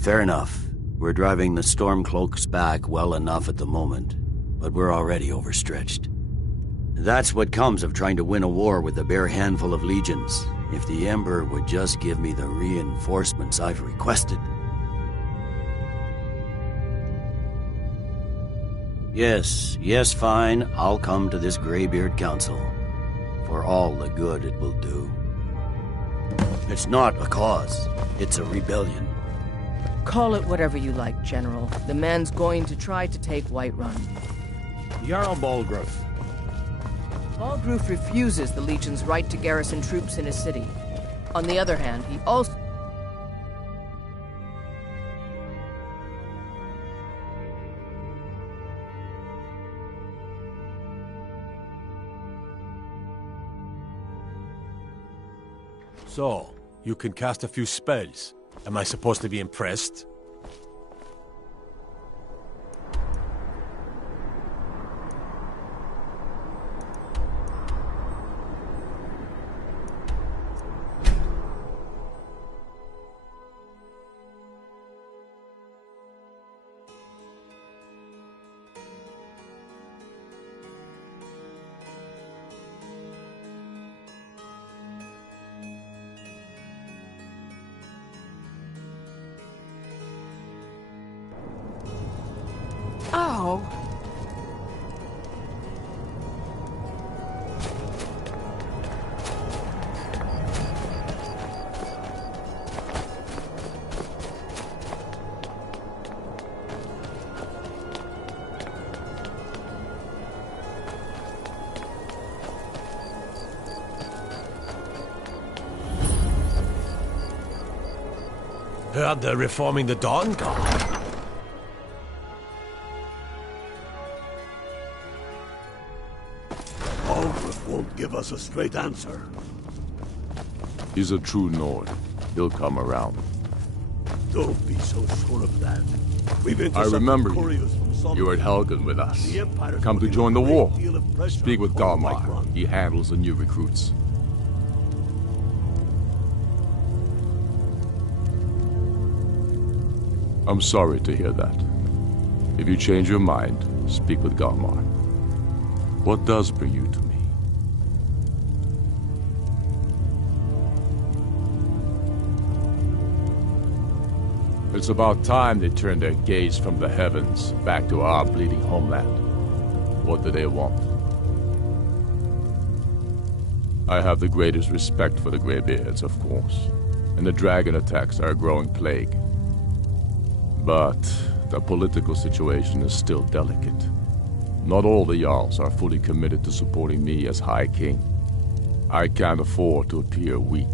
Fair enough. We're driving the Stormcloaks back well enough at the moment, but we're already overstretched. That's what comes of trying to win a war with a bare handful of legions. If the Emperor would just give me the reinforcements I've requested. Yes, fine. I'll come to this Greybeard Council. For all the good it will do. It's not a cause. It's a rebellion. Call it whatever you like, General. The man's going to try to take Whiterun. Jarl Balgruuf. Balgruuf refuses the Legion's right to garrison troops in his city. On the other hand, he also... So, you can cast a few spells. Am I supposed to be impressed? Oh. Heard they're reforming the Dawn Guard. Won't give us a straight answer. He's a true Nord. He'll come around. Don't be so sure of that. We've I remember couriers from Solomon. you were at Helgen with us. The Empire's Come to putting join a the great war. deal of pressure Speak with on Galmar. Whiterun. He handles the new recruits. I'm sorry to hear that. If you change your mind, speak with Galmar. What does bring you to me? It's about time they turned their gaze from the heavens back to our bleeding homeland. What do they want? I have the greatest respect for the Greybeards, of course, and the dragon attacks are a growing plague. But the political situation is still delicate. Not all the Jarls are fully committed to supporting me as High King. I can't afford to appear weak.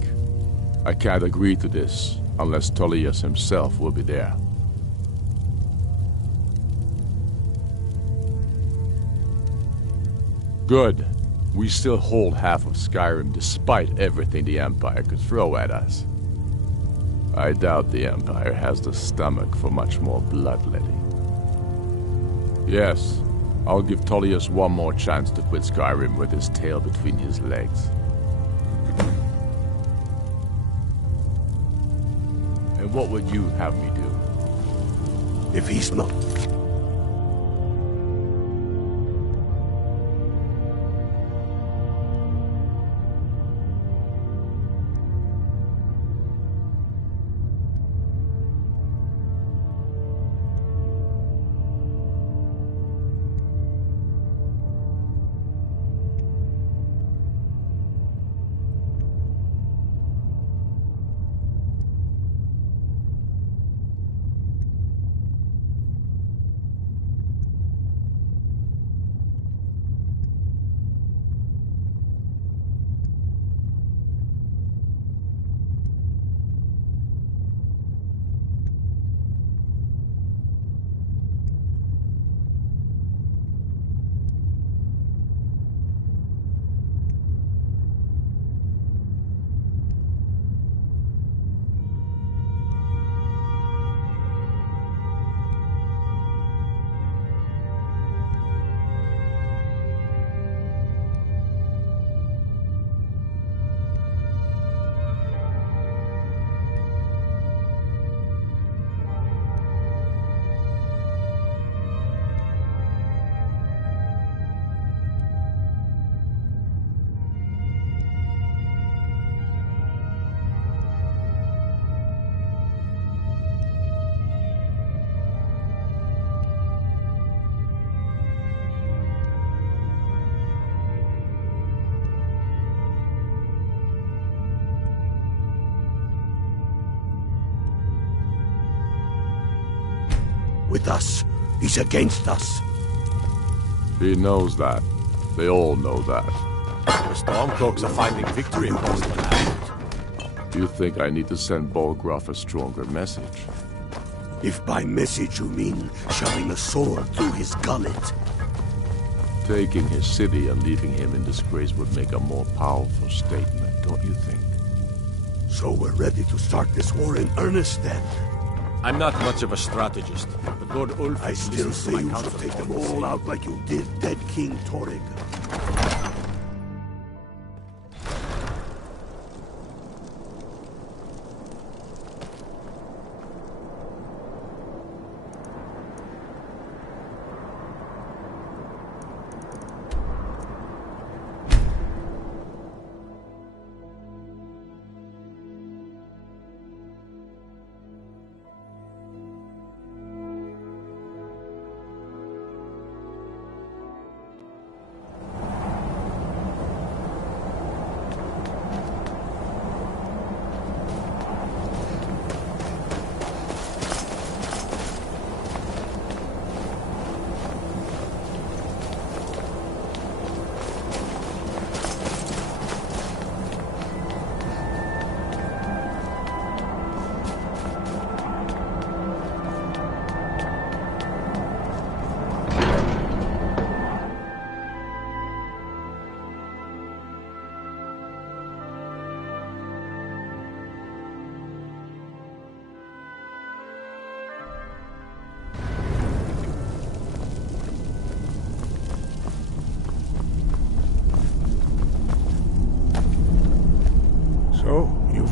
I can't agree to this unless Tullius himself will be there. Good. We still hold half of Skyrim despite everything the Empire could throw at us. I doubt the Empire has the stomach for much more bloodletting. Yes, I'll give Tullius one more chance to quit Skyrim with his tail between his legs. And what would you have me do? If he's not... with us. He's against us. He knows that. They all know that. The Stormcloaks are finding victory across the land. You think I need to send Bolgroff a stronger message? If by message you mean shoving a sword through his gullet. Taking his city and leaving him in disgrace would make a more powerful statement, don't you think? So we're ready to start this war in earnest then? I'm not much of a strategist, but Lord Ulf... I still say you should take them all out like you did dead King Torrig.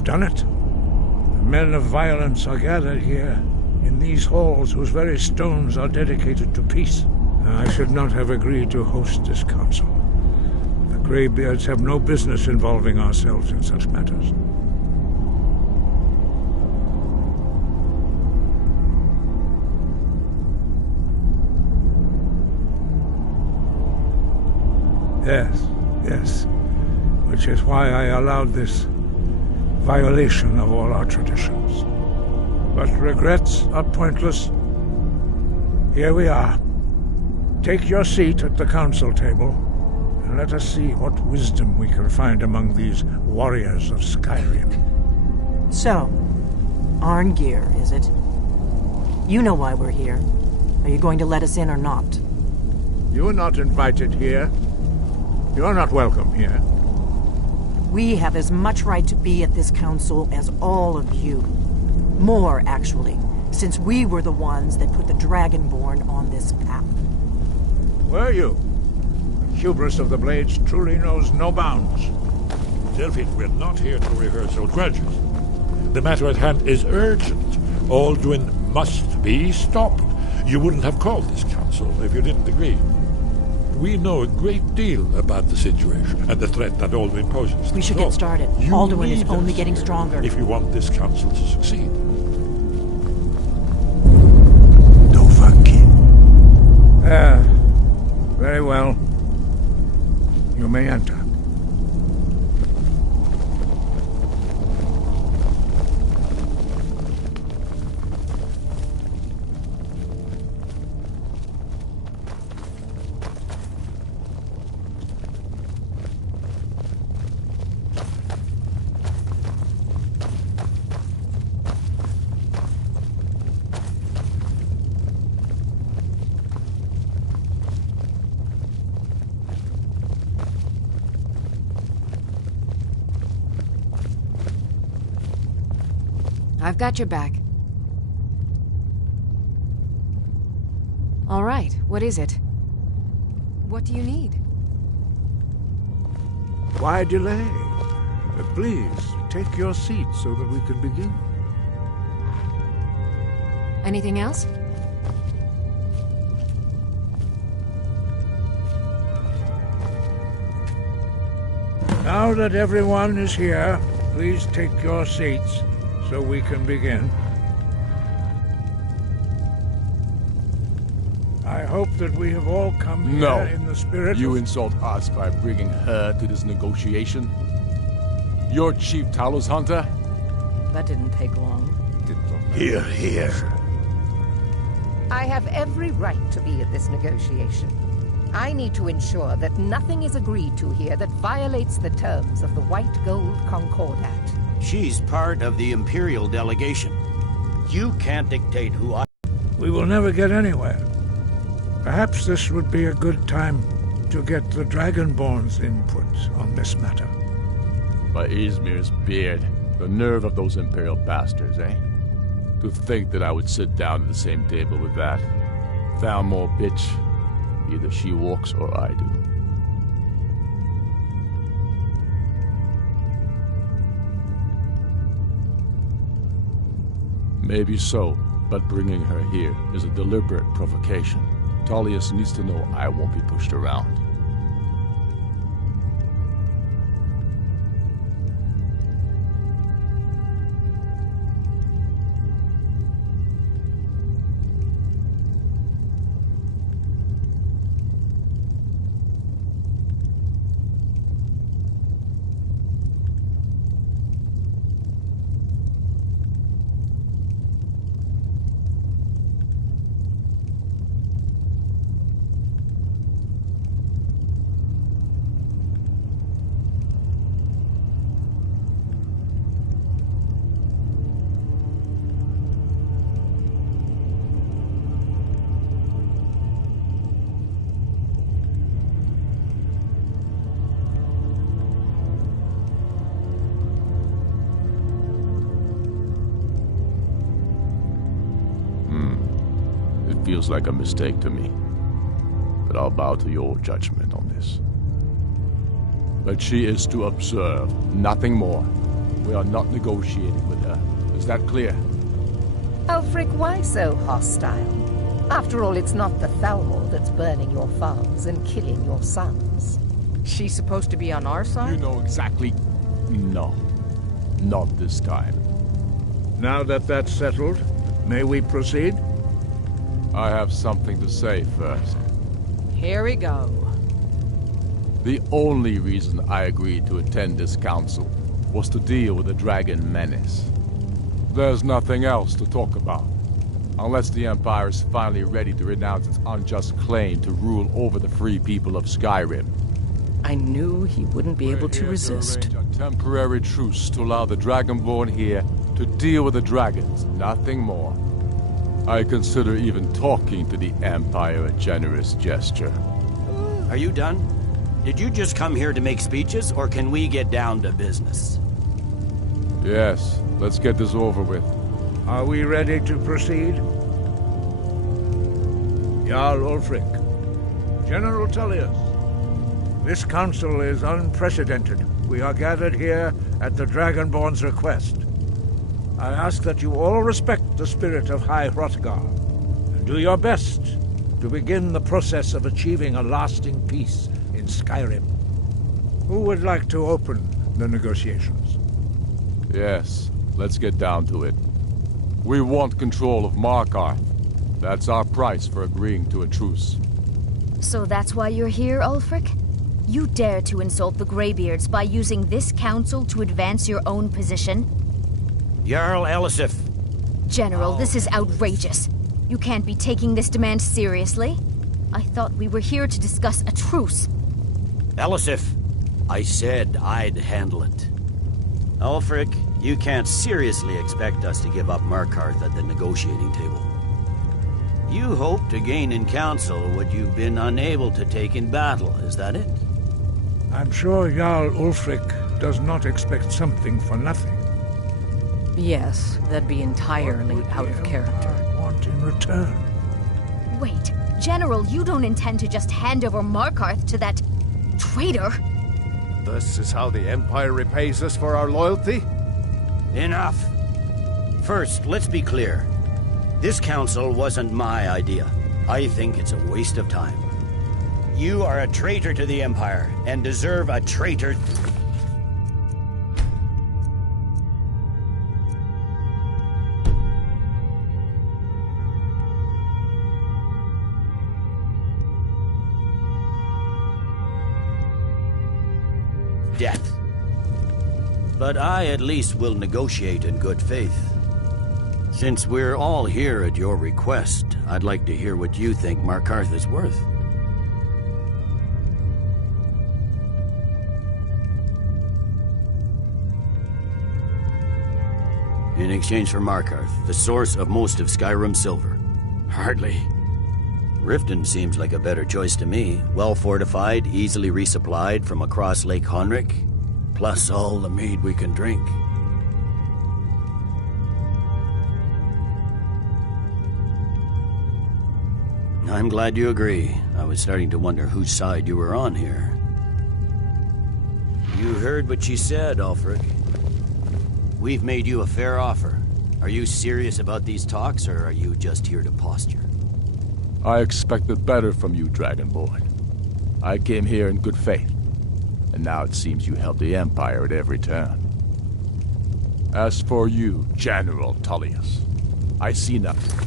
Done it. The men of violence are gathered here, in these halls whose very stones are dedicated to peace. I should not have agreed to host this council. The Greybeards have no business involving ourselves in such matters. Yes. Which is why I allowed this violation of all our traditions. But regrets are pointless. Here we are. Take your seat at the council table, and let us see what wisdom we can find among these warriors of Skyrim. So, Arngeir, is it? You know why we're here. Are you going to let us in or not? You are not invited here. You are not welcome here. We have as much right to be at this council as all of you. More, actually, since we were the ones that put the Dragonborn on this path. Were you? The hubris of the Blades truly knows no bounds. Delphine, we're not here to rehearse old grudges. The matter at hand is urgent. Alduin must be stopped. You wouldn't have called this council if you didn't agree. We know a great deal about the situation and the threat that Alduin poses. We should get started. Alduin is only getting stronger. If you want this council to succeed. Very well. You may enter. I've got your back. All right, what is it? What do you need? Why delay? Please, take your seat so that we can begin. Anything else? Now that everyone is here, please take your seats so we can begin. I hope that we have all come here in the spirit You insult us by bringing her to this negotiation? You're Chief Talos Hunter? That didn't take long. Here. I have every right to be at this negotiation. I need to ensure that nothing is agreed to here that violates the terms of the White Gold Concordat. She's part of the Imperial delegation. You can't dictate who I... We will never get anywhere. Perhaps this would be a good time to get the Dragonborn's input on this matter. By Izmir's beard, the nerve of those Imperial bastards, eh? To think that I would sit down at the same table with that. Thalmor bitch. Either she walks or I do. Maybe so, but bringing her here is a deliberate provocation. Tullius needs to know I won't be pushed around. Feels like a mistake to me, but I'll bow to your judgment on this. But she is to observe, nothing more. We are not negotiating with her. Is that clear? Ulfric, why so hostile? After all, it's not the Thalmor that's burning your farms and killing your sons. She's supposed to be on our side? You know exactly... No. Not this time. Now that that's settled, may we proceed? I have something to say first. Here we go. The only reason I agreed to attend this council was to deal with the dragon menace. There's nothing else to talk about. Unless the Empire is finally ready to renounce its unjust claim to rule over the free people of Skyrim. I knew he wouldn't be able to resist. To arrange a temporary truce to allow the Dragonborn here to deal with the dragons, nothing more. I consider even talking to the Empire a generous gesture. Are you done? Did you just come here to make speeches, or can we get down to business? Yes, let's get this over with. Are we ready to proceed? Jarl Ulfric, General Tullius, this council is unprecedented. We are gathered here at the Dragonborn's request. I ask that you all respect the spirit of High Hrothgar, and do your best to begin the process of achieving a lasting peace in Skyrim. Who would like to open the negotiations? Yes, let's get down to it. We want control of Markarth. That's our price for agreeing to a truce. So that's why you're here, Ulfric? You dare to insult the Greybeards by using this council to advance your own position? Jarl Elisif. General, this is outrageous. You can't be taking this demand seriously. I thought we were here to discuss a truce. Elisif, I said I'd handle it. Ulfric, you can't seriously expect us to give up Markarth at the negotiating table. You hope to gain in council what you've been unable to take in battle, is that it? I'm sure Jarl Ulfric does not expect something for nothing. Yes, that'd be entirely out of character. Want in return? Wait, General, you don't intend to just hand over Markarth to that traitor? This is how the Empire repays us for our loyalty? Enough. First, let's be clear. This council wasn't my idea. I think it's a waste of time. You are a traitor to the Empire, and deserve a traitor... death. But I at least will negotiate in good faith. Since we're all here at your request, I'd like to hear what you think Markarth is worth. In exchange for Markarth, the source of most of Skyrim's silver. Hardly. Riften seems like a better choice to me. Well fortified, easily resupplied from across Lake Honrick, plus all the mead we can drink. I'm glad you agree. I was starting to wonder whose side you were on here. You heard what she said, Ulfric. We've made you a fair offer. Are you serious about these talks, or are you just here to posture? I expected better from you, Dragonborn. I came here in good faith, and now it seems you help the Empire at every turn. As for you, General Tullius, I see nothing.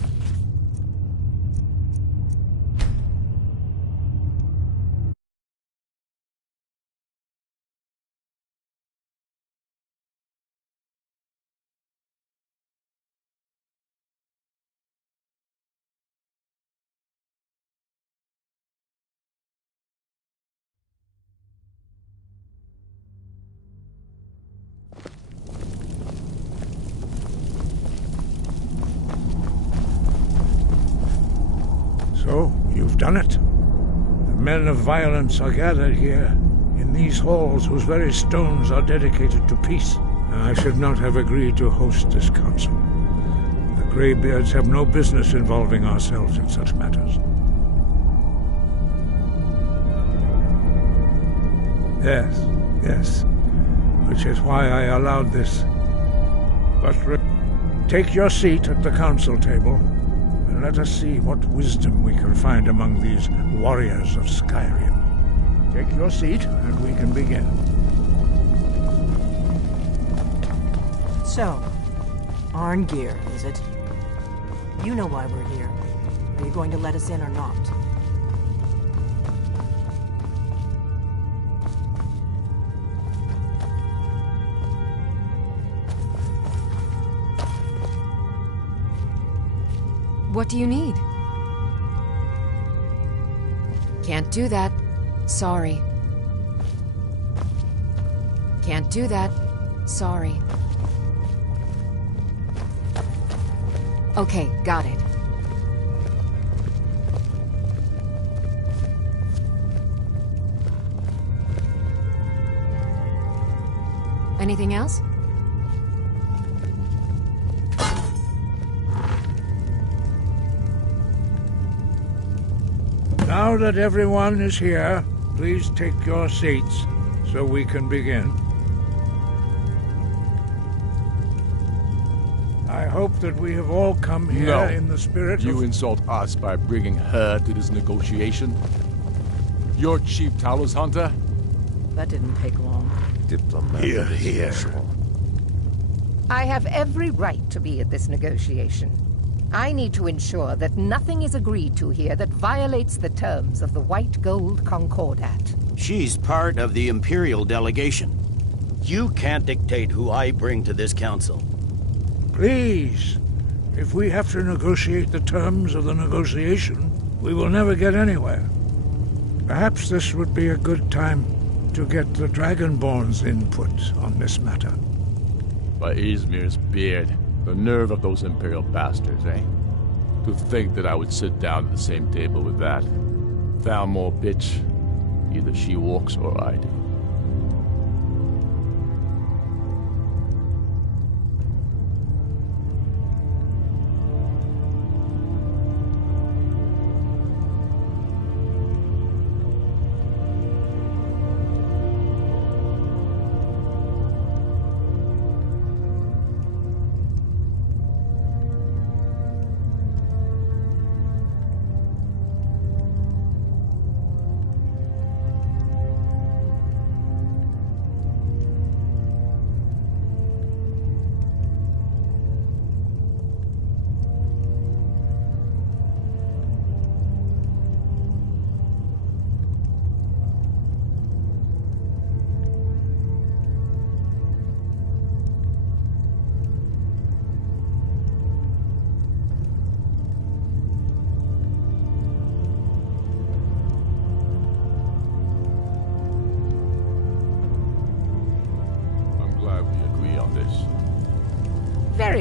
So, you've done it. The men of violence are gathered here, in these halls whose very stones are dedicated to peace. I should not have agreed to host this council. The Greybeards have no business involving ourselves in such matters. Yes. Which is why I allowed this. But take your seat at the council table, and let us see what wisdom we can find among these warriors of Skyrim. Take your seat, and we can begin. So, Arngeir, is it? You know why we're here. Are you going to let us in or not? What do you need? Can't do that. Sorry. Can't do that. Sorry. Okay, got it. Anything else? Now that everyone is here, please take your seats so we can begin. I hope that we have all come here in the spirit of... You insult us by bringing her to this negotiation? You're Chief Talos Hunter? That didn't take long. Diplomatic. Here. I have every right to be at this negotiation. I need to ensure that nothing is agreed to here that violates the terms of the White Gold Concordat. She's part of the Imperial delegation. You can't dictate who I bring to this council. Please, if we have to negotiate the terms of the negotiation, we will never get anywhere. Perhaps this would be a good time to get the Dragonborn's input on this matter. By Izmir's beard, the nerve of those Imperial bastards, eh? To think that I would sit down at the same table with that. Thalmor bitch. Either she walks or I do.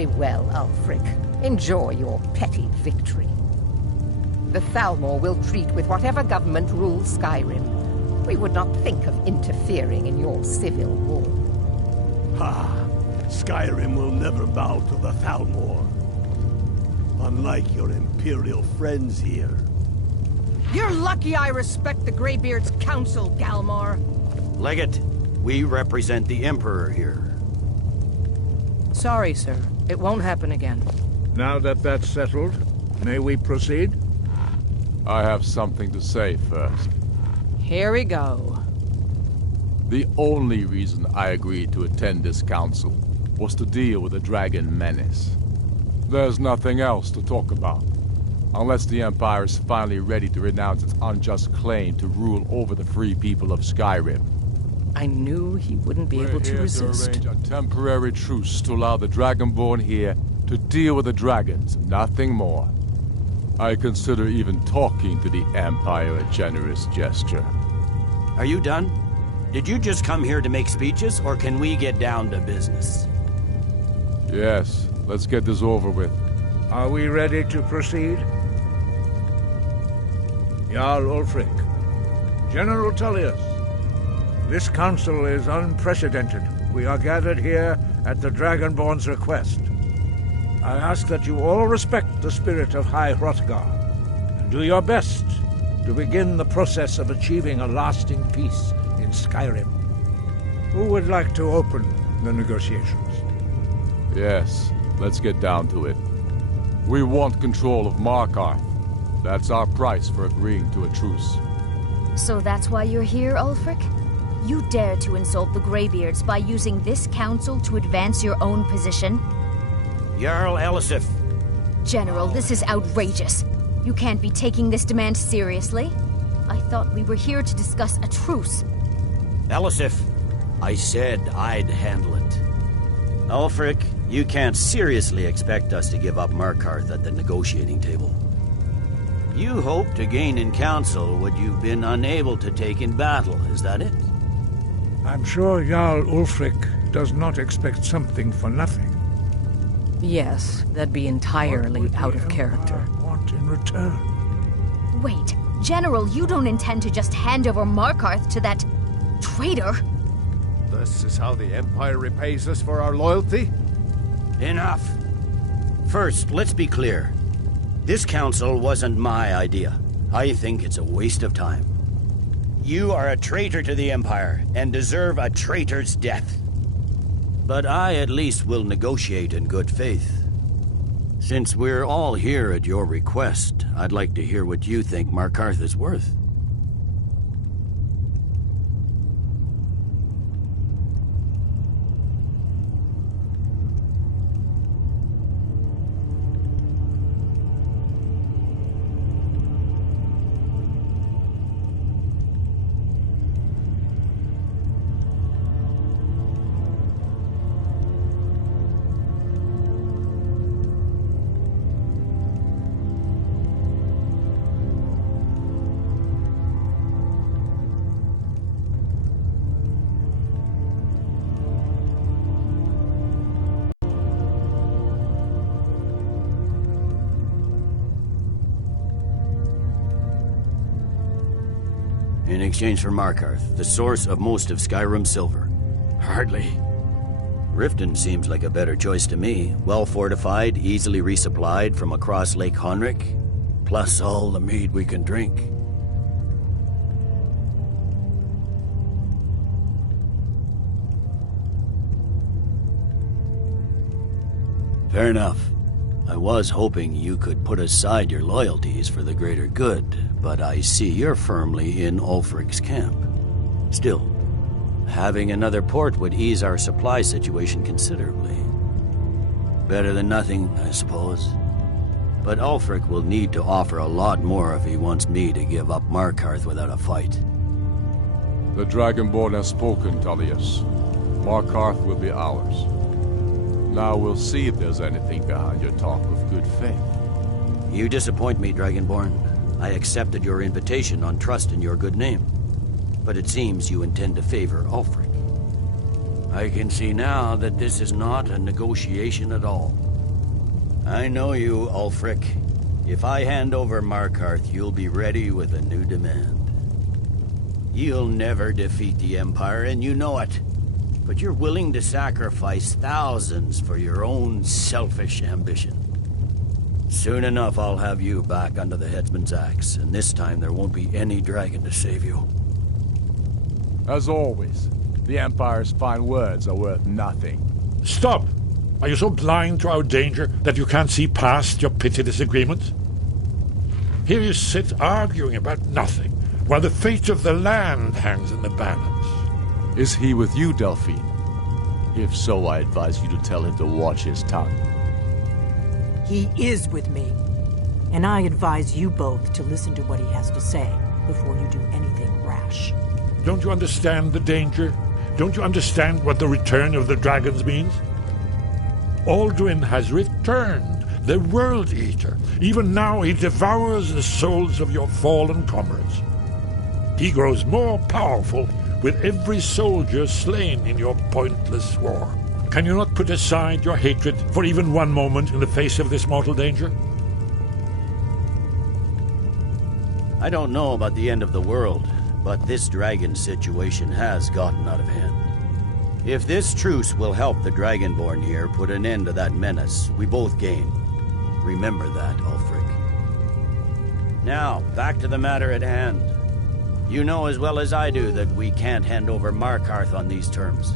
Very well, Ulfric. Enjoy your petty victory. The Thalmor will treat with whatever government rules Skyrim. We would not think of interfering in your civil war. Ha! Skyrim will never bow to the Thalmor. Unlike your Imperial friends here. You're lucky I respect the Greybeard's counsel, Galmar. Legate, we represent the Emperor here. Sorry, sir. It won't happen again. Now that that's settled, may we proceed? I have something to say first. Here we go. The only reason I agreed to attend this council was to deal with the dragon menace. There's nothing else to talk about. Unless the Empire is finally ready to renounce its unjust claim to rule over the free people of Skyrim. I knew he wouldn't be able to resist. We're here to arrange a temporary truce to allow the Dragonborn here to deal with the dragons, nothing more. I consider even talking to the Empire a generous gesture. Are you done? Did you just come here to make speeches, or can we get down to business? Yes, let's get this over with. Are we ready to proceed? Jarl Ulfric, General Tullius, this council is unprecedented. We are gathered here at the Dragonborn's request. I ask that you all respect the spirit of High Hrothgar, and do your best to begin the process of achieving a lasting peace in Skyrim. Who would like to open the negotiations? Yes, let's get down to it. We want control of Markarth. That's our price for agreeing to a truce. So that's why you're here, Ulfric? You dare to insult the Greybeards by using this council to advance your own position? Jarl Elisif. General, this is outrageous. You can't be taking this demand seriously. I thought we were here to discuss a truce. Elisif, I said I'd handle it. Ulfric, you can't seriously expect us to give up Markarth at the negotiating table. You hoped to gain in council what you've been unable to take in battle, is that it? I'm sure Jarl Ulfric does not expect something for nothing. Yes, that'd be entirely out of character. Want in return? Wait, General, you don't intend to just hand over Markarth to that traitor? This is how the Empire repays us for our loyalty? Enough. First, let's be clear. This council wasn't my idea. I think it's a waste of time. You are a traitor to the Empire and deserve a traitor's death. But I at least will negotiate in good faith. Since we're all here at your request, I'd like to hear what you think Markarth is worth. In exchange for Markarth, the source of most of Skyrim's silver. Hardly. Riften seems like a better choice to me. Well fortified, easily resupplied from across Lake Honric, plus all the mead we can drink. Fair enough. I was hoping you could put aside your loyalties for the greater good, but I see you're firmly in Ulfric's camp. Still, having another port would ease our supply situation considerably. Better than nothing, I suppose. But Ulfric will need to offer a lot more if he wants me to give up Markarth without a fight. The Dragonborn has spoken, Tullius. Markarth will be ours. Now we'll see if there's anything behind your talk of good faith. You disappoint me, Dragonborn. I accepted your invitation on trust in your good name. But it seems you intend to favor Ulfric. I can see now that this is not a negotiation at all. I know you, Ulfric. If I hand over Markarth, you'll be ready with a new demand. You'll never defeat the Empire, and you know it. But you're willing to sacrifice thousands for your own selfish ambition. Soon enough, I'll have you back under the headsman's axe, and this time there won't be any dragon to save you. As always, the Empire's fine words are worth nothing. Stop! Are you so blind to our danger that you can't see past your petty disagreements? Here you sit arguing about nothing, while the fate of the land hangs in the balance. Is he with you, Delphine? If so, I advise you to tell him to watch his tongue. He is with me. And I advise you both to listen to what he has to say before you do anything rash. Don't you understand the danger? Don't you understand what the return of the dragons means? Alduin has returned, the World Eater. Even now he devours the souls of your fallen comrades. He grows more powerful with every soldier slain in your pointless war. Can you not put aside your hatred for even one moment in the face of this mortal danger? I don't know about the end of the world, but this dragon situation has gotten out of hand. If this truce will help the Dragonborn here put an end to that menace, we both gain. Remember that, Ulfric. Now, back to the matter at hand. You know as well as I do that we can't hand over Markarth on these terms.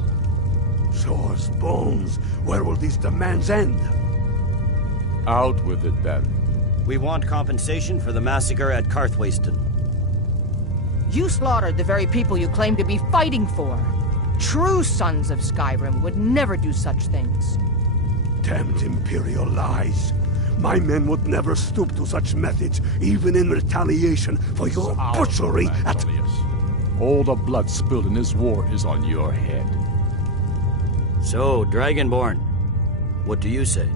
Show us bones. Where will these demands end? Out with it, then. We want compensation for the massacre at Karthwasten. You slaughtered the very people you claim to be fighting for. True sons of Skyrim would never do such things. Damned Imperial lies. My men would never stoop to such methods, even in retaliation for your butchery at... All the blood spilled in this war is on your head. So, Dragonborn, what do you say?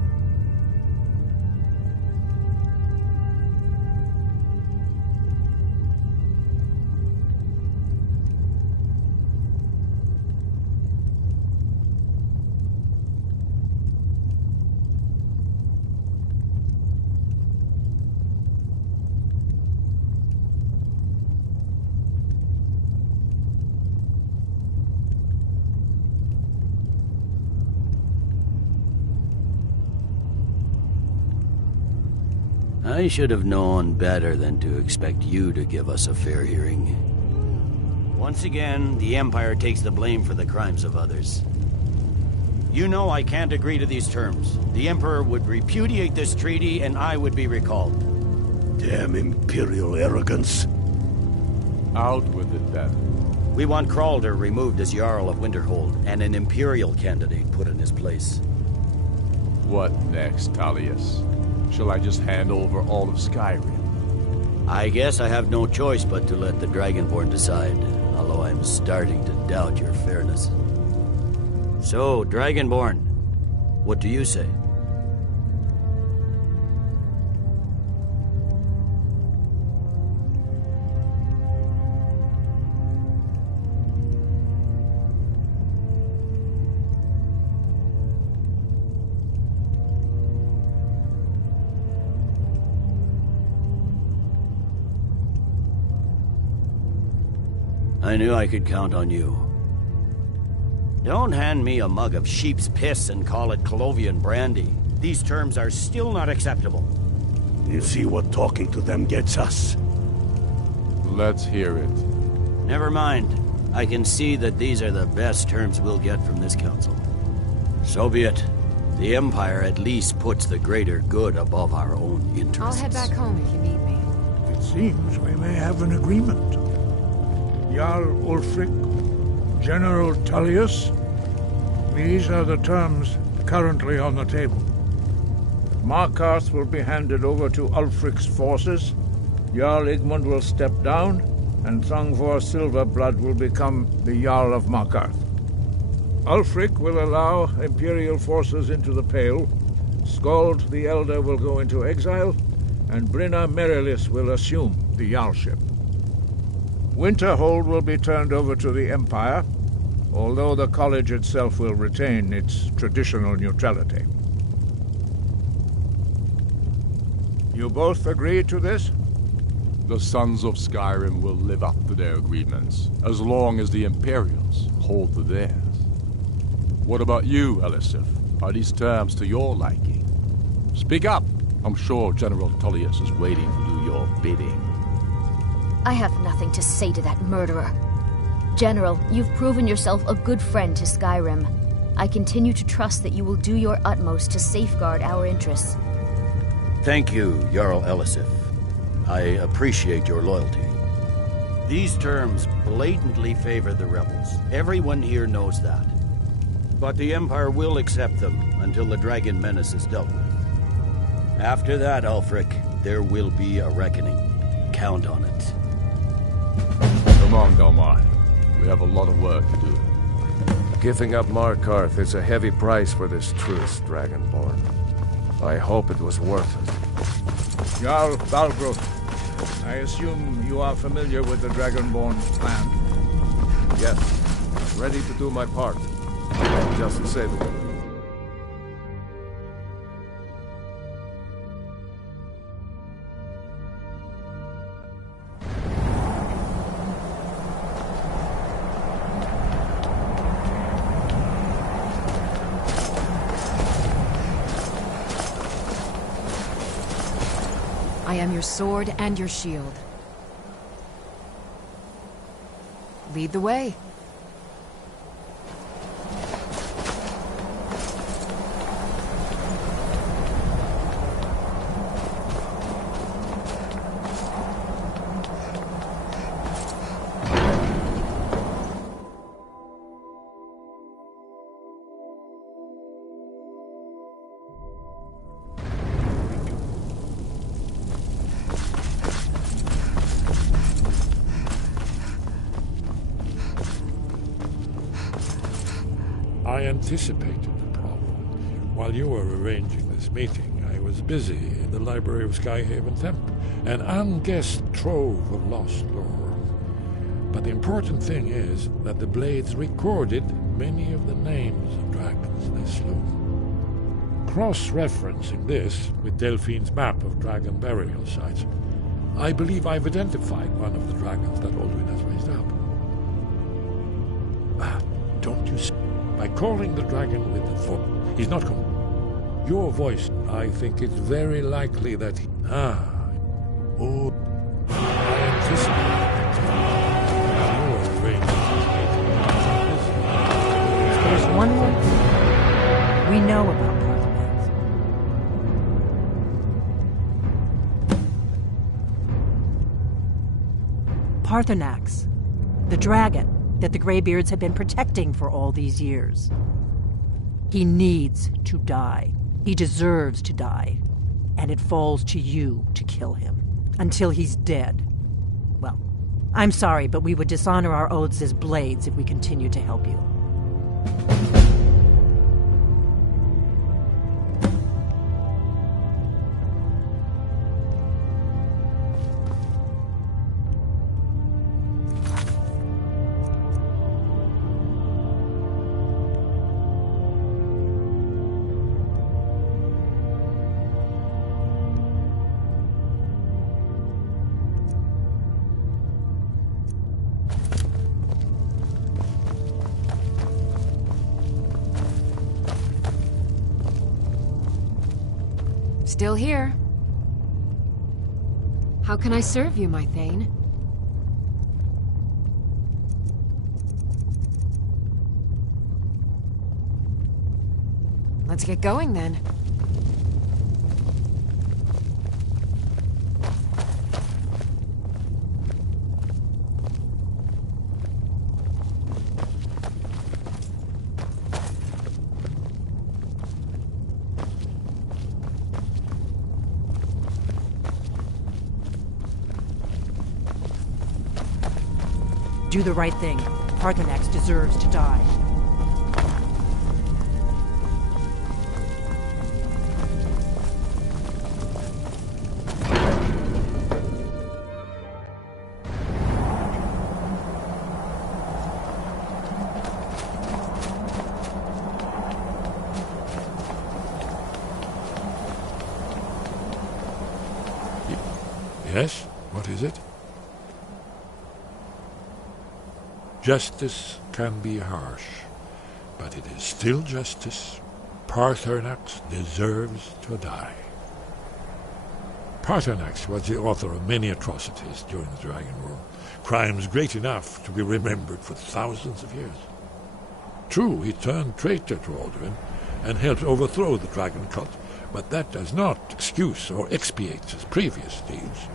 I should have known better than to expect you to give us a fair hearing. Once again, the Empire takes the blame for the crimes of others. You know I can't agree to these terms. The Emperor would repudiate this treaty and I would be recalled. Damn Imperial arrogance. Out with it, then. We want Kralder removed as Jarl of Winterhold and an Imperial candidate put in his place. What next, Talius? Shall I just hand over all of Skyrim? I guess I have no choice but to let the Dragonborn decide, although I'm starting to doubt your fairness. So, Dragonborn, what do you say? I knew I could count on you. Don't hand me a mug of sheep's piss and call it Colovian brandy. These terms are still not acceptable. You see what talking to them gets us? Let's hear it. Never mind. I can see that these are the best terms we'll get from this council. So be it. The Empire at least puts the greater good above our own interests. I'll head back home if you need me. It seems we may have an agreement. Jarl Ulfric, General Tullius, these are the terms currently on the table. Markarth will be handed over to Ulfric's forces, Jarl Igmund will step down, and Thongvor Silverblood will become the Jarl of Markarth. Ulfric will allow Imperial forces into the Pale, Skald the Elder will go into exile, and Brinna Merilis will assume the Jarlship. Winterhold will be turned over to the Empire, although the college itself will retain its traditional neutrality. You both agree to this? The Sons of Skyrim will live up to their agreements, as long as the Imperials hold to theirs. What about you, Elisif? Are these terms to your liking? Speak up! I'm sure General Tullius is waiting to do your bidding. I have nothing to say to that murderer. General, you've proven yourself a good friend to Skyrim. I continue to trust that you will do your utmost to safeguard our interests. Thank you, Jarl Elisif. I appreciate your loyalty. These terms blatantly favor the rebels. Everyone here knows that. But the Empire will accept them until the dragon menace is dealt with. After that, Ulfric, there will be a reckoning. Count on it. Come on, Dalmar. We have a lot of work to do. Giving up Markarth is a heavy price for this truce, Dragonborn. I hope it was worth it. Jarl Balgroth, I assume you are familiar with the Dragonborn's plan? Yes. Ready to do my part. Just say the word. I am your sword and your shield. Lead the way. I anticipated the problem. While you were arranging this meeting, I was busy in the library of Skyhaven Temple, an unguessed trove of lost lore. But the important thing is that the blades recorded many of the names of dragons they slew. Cross-referencing this with Delphine's map of dragon burial sites, I believe I've identified one of the dragons that Alduin has raised up. Don't you see? By calling the dragon with the foot, he's not coming. Your voice, I think it's very likely that he... I anticipated that. There's one more thing we know about Parthenax, the dragon that the Greybeards have been protecting for all these years. He needs to die. He deserves to die. And it falls to you to kill him. Until he's dead. Well, I'm sorry, but we would dishonor our oaths as blades if we continue to help you. Still here. How can I serve you, my Thane? Let's get going, then. Do the right thing. Parthenax deserves to die. Yes? What is it? Justice can be harsh, but it is still justice. Paarthurnax deserves to die. Paarthurnax was the author of many atrocities during the Dragon War, crimes great enough to be remembered for thousands of years. True, he turned traitor to Alduin and helped overthrow the dragon cult, but that does not excuse or expiate his previous deeds.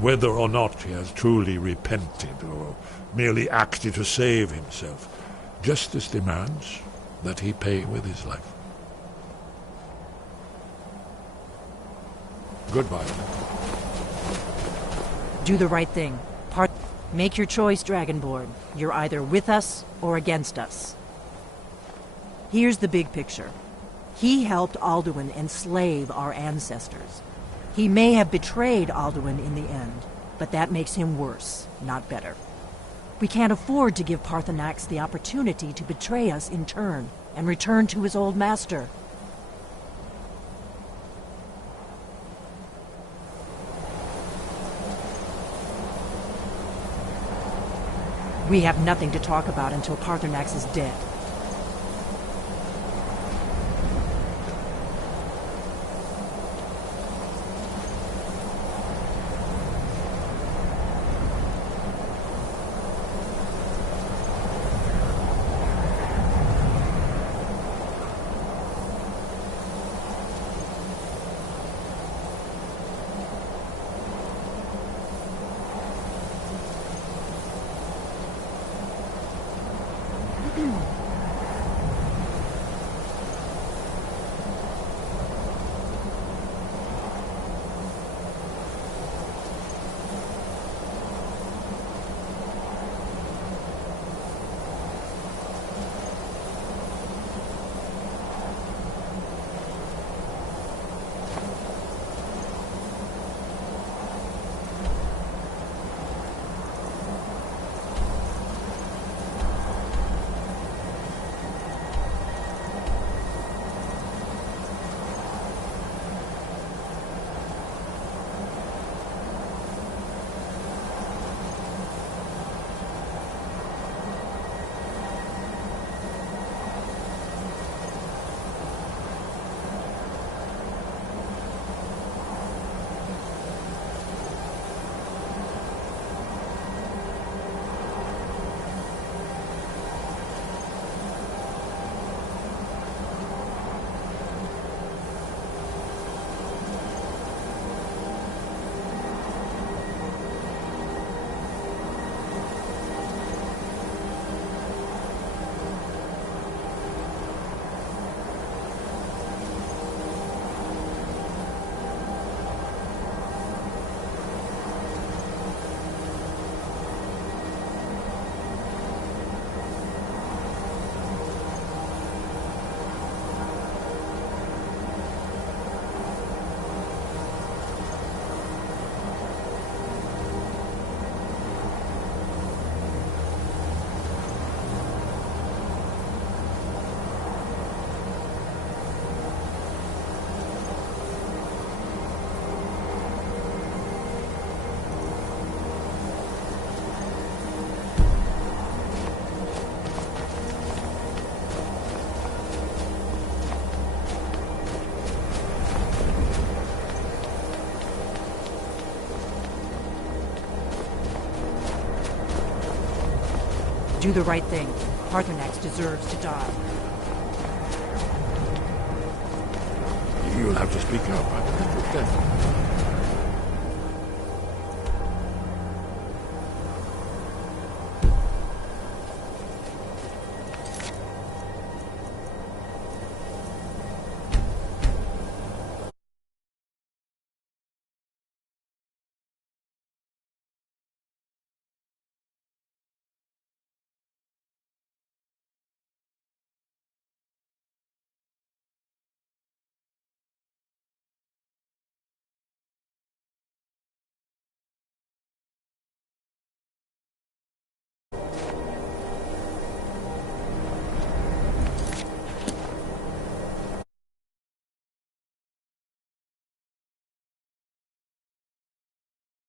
Whether or not he has truly repented or merely acted to save himself, justice demands that he pay with his life. Goodbye. Do the right thing. Make your choice, Dragonborn. You're either with us or against us. Here's the big picture. He helped Alduin enslave our ancestors. He may have betrayed Alduin in the end, but that makes him worse, not better. We can't afford to give Paarthurnax the opportunity to betray us in turn and return to his old master. We have nothing to talk about until Paarthurnax is dead. Do the right thing. Paarthurnax deserves to die. You'll have to speak up. I'm death.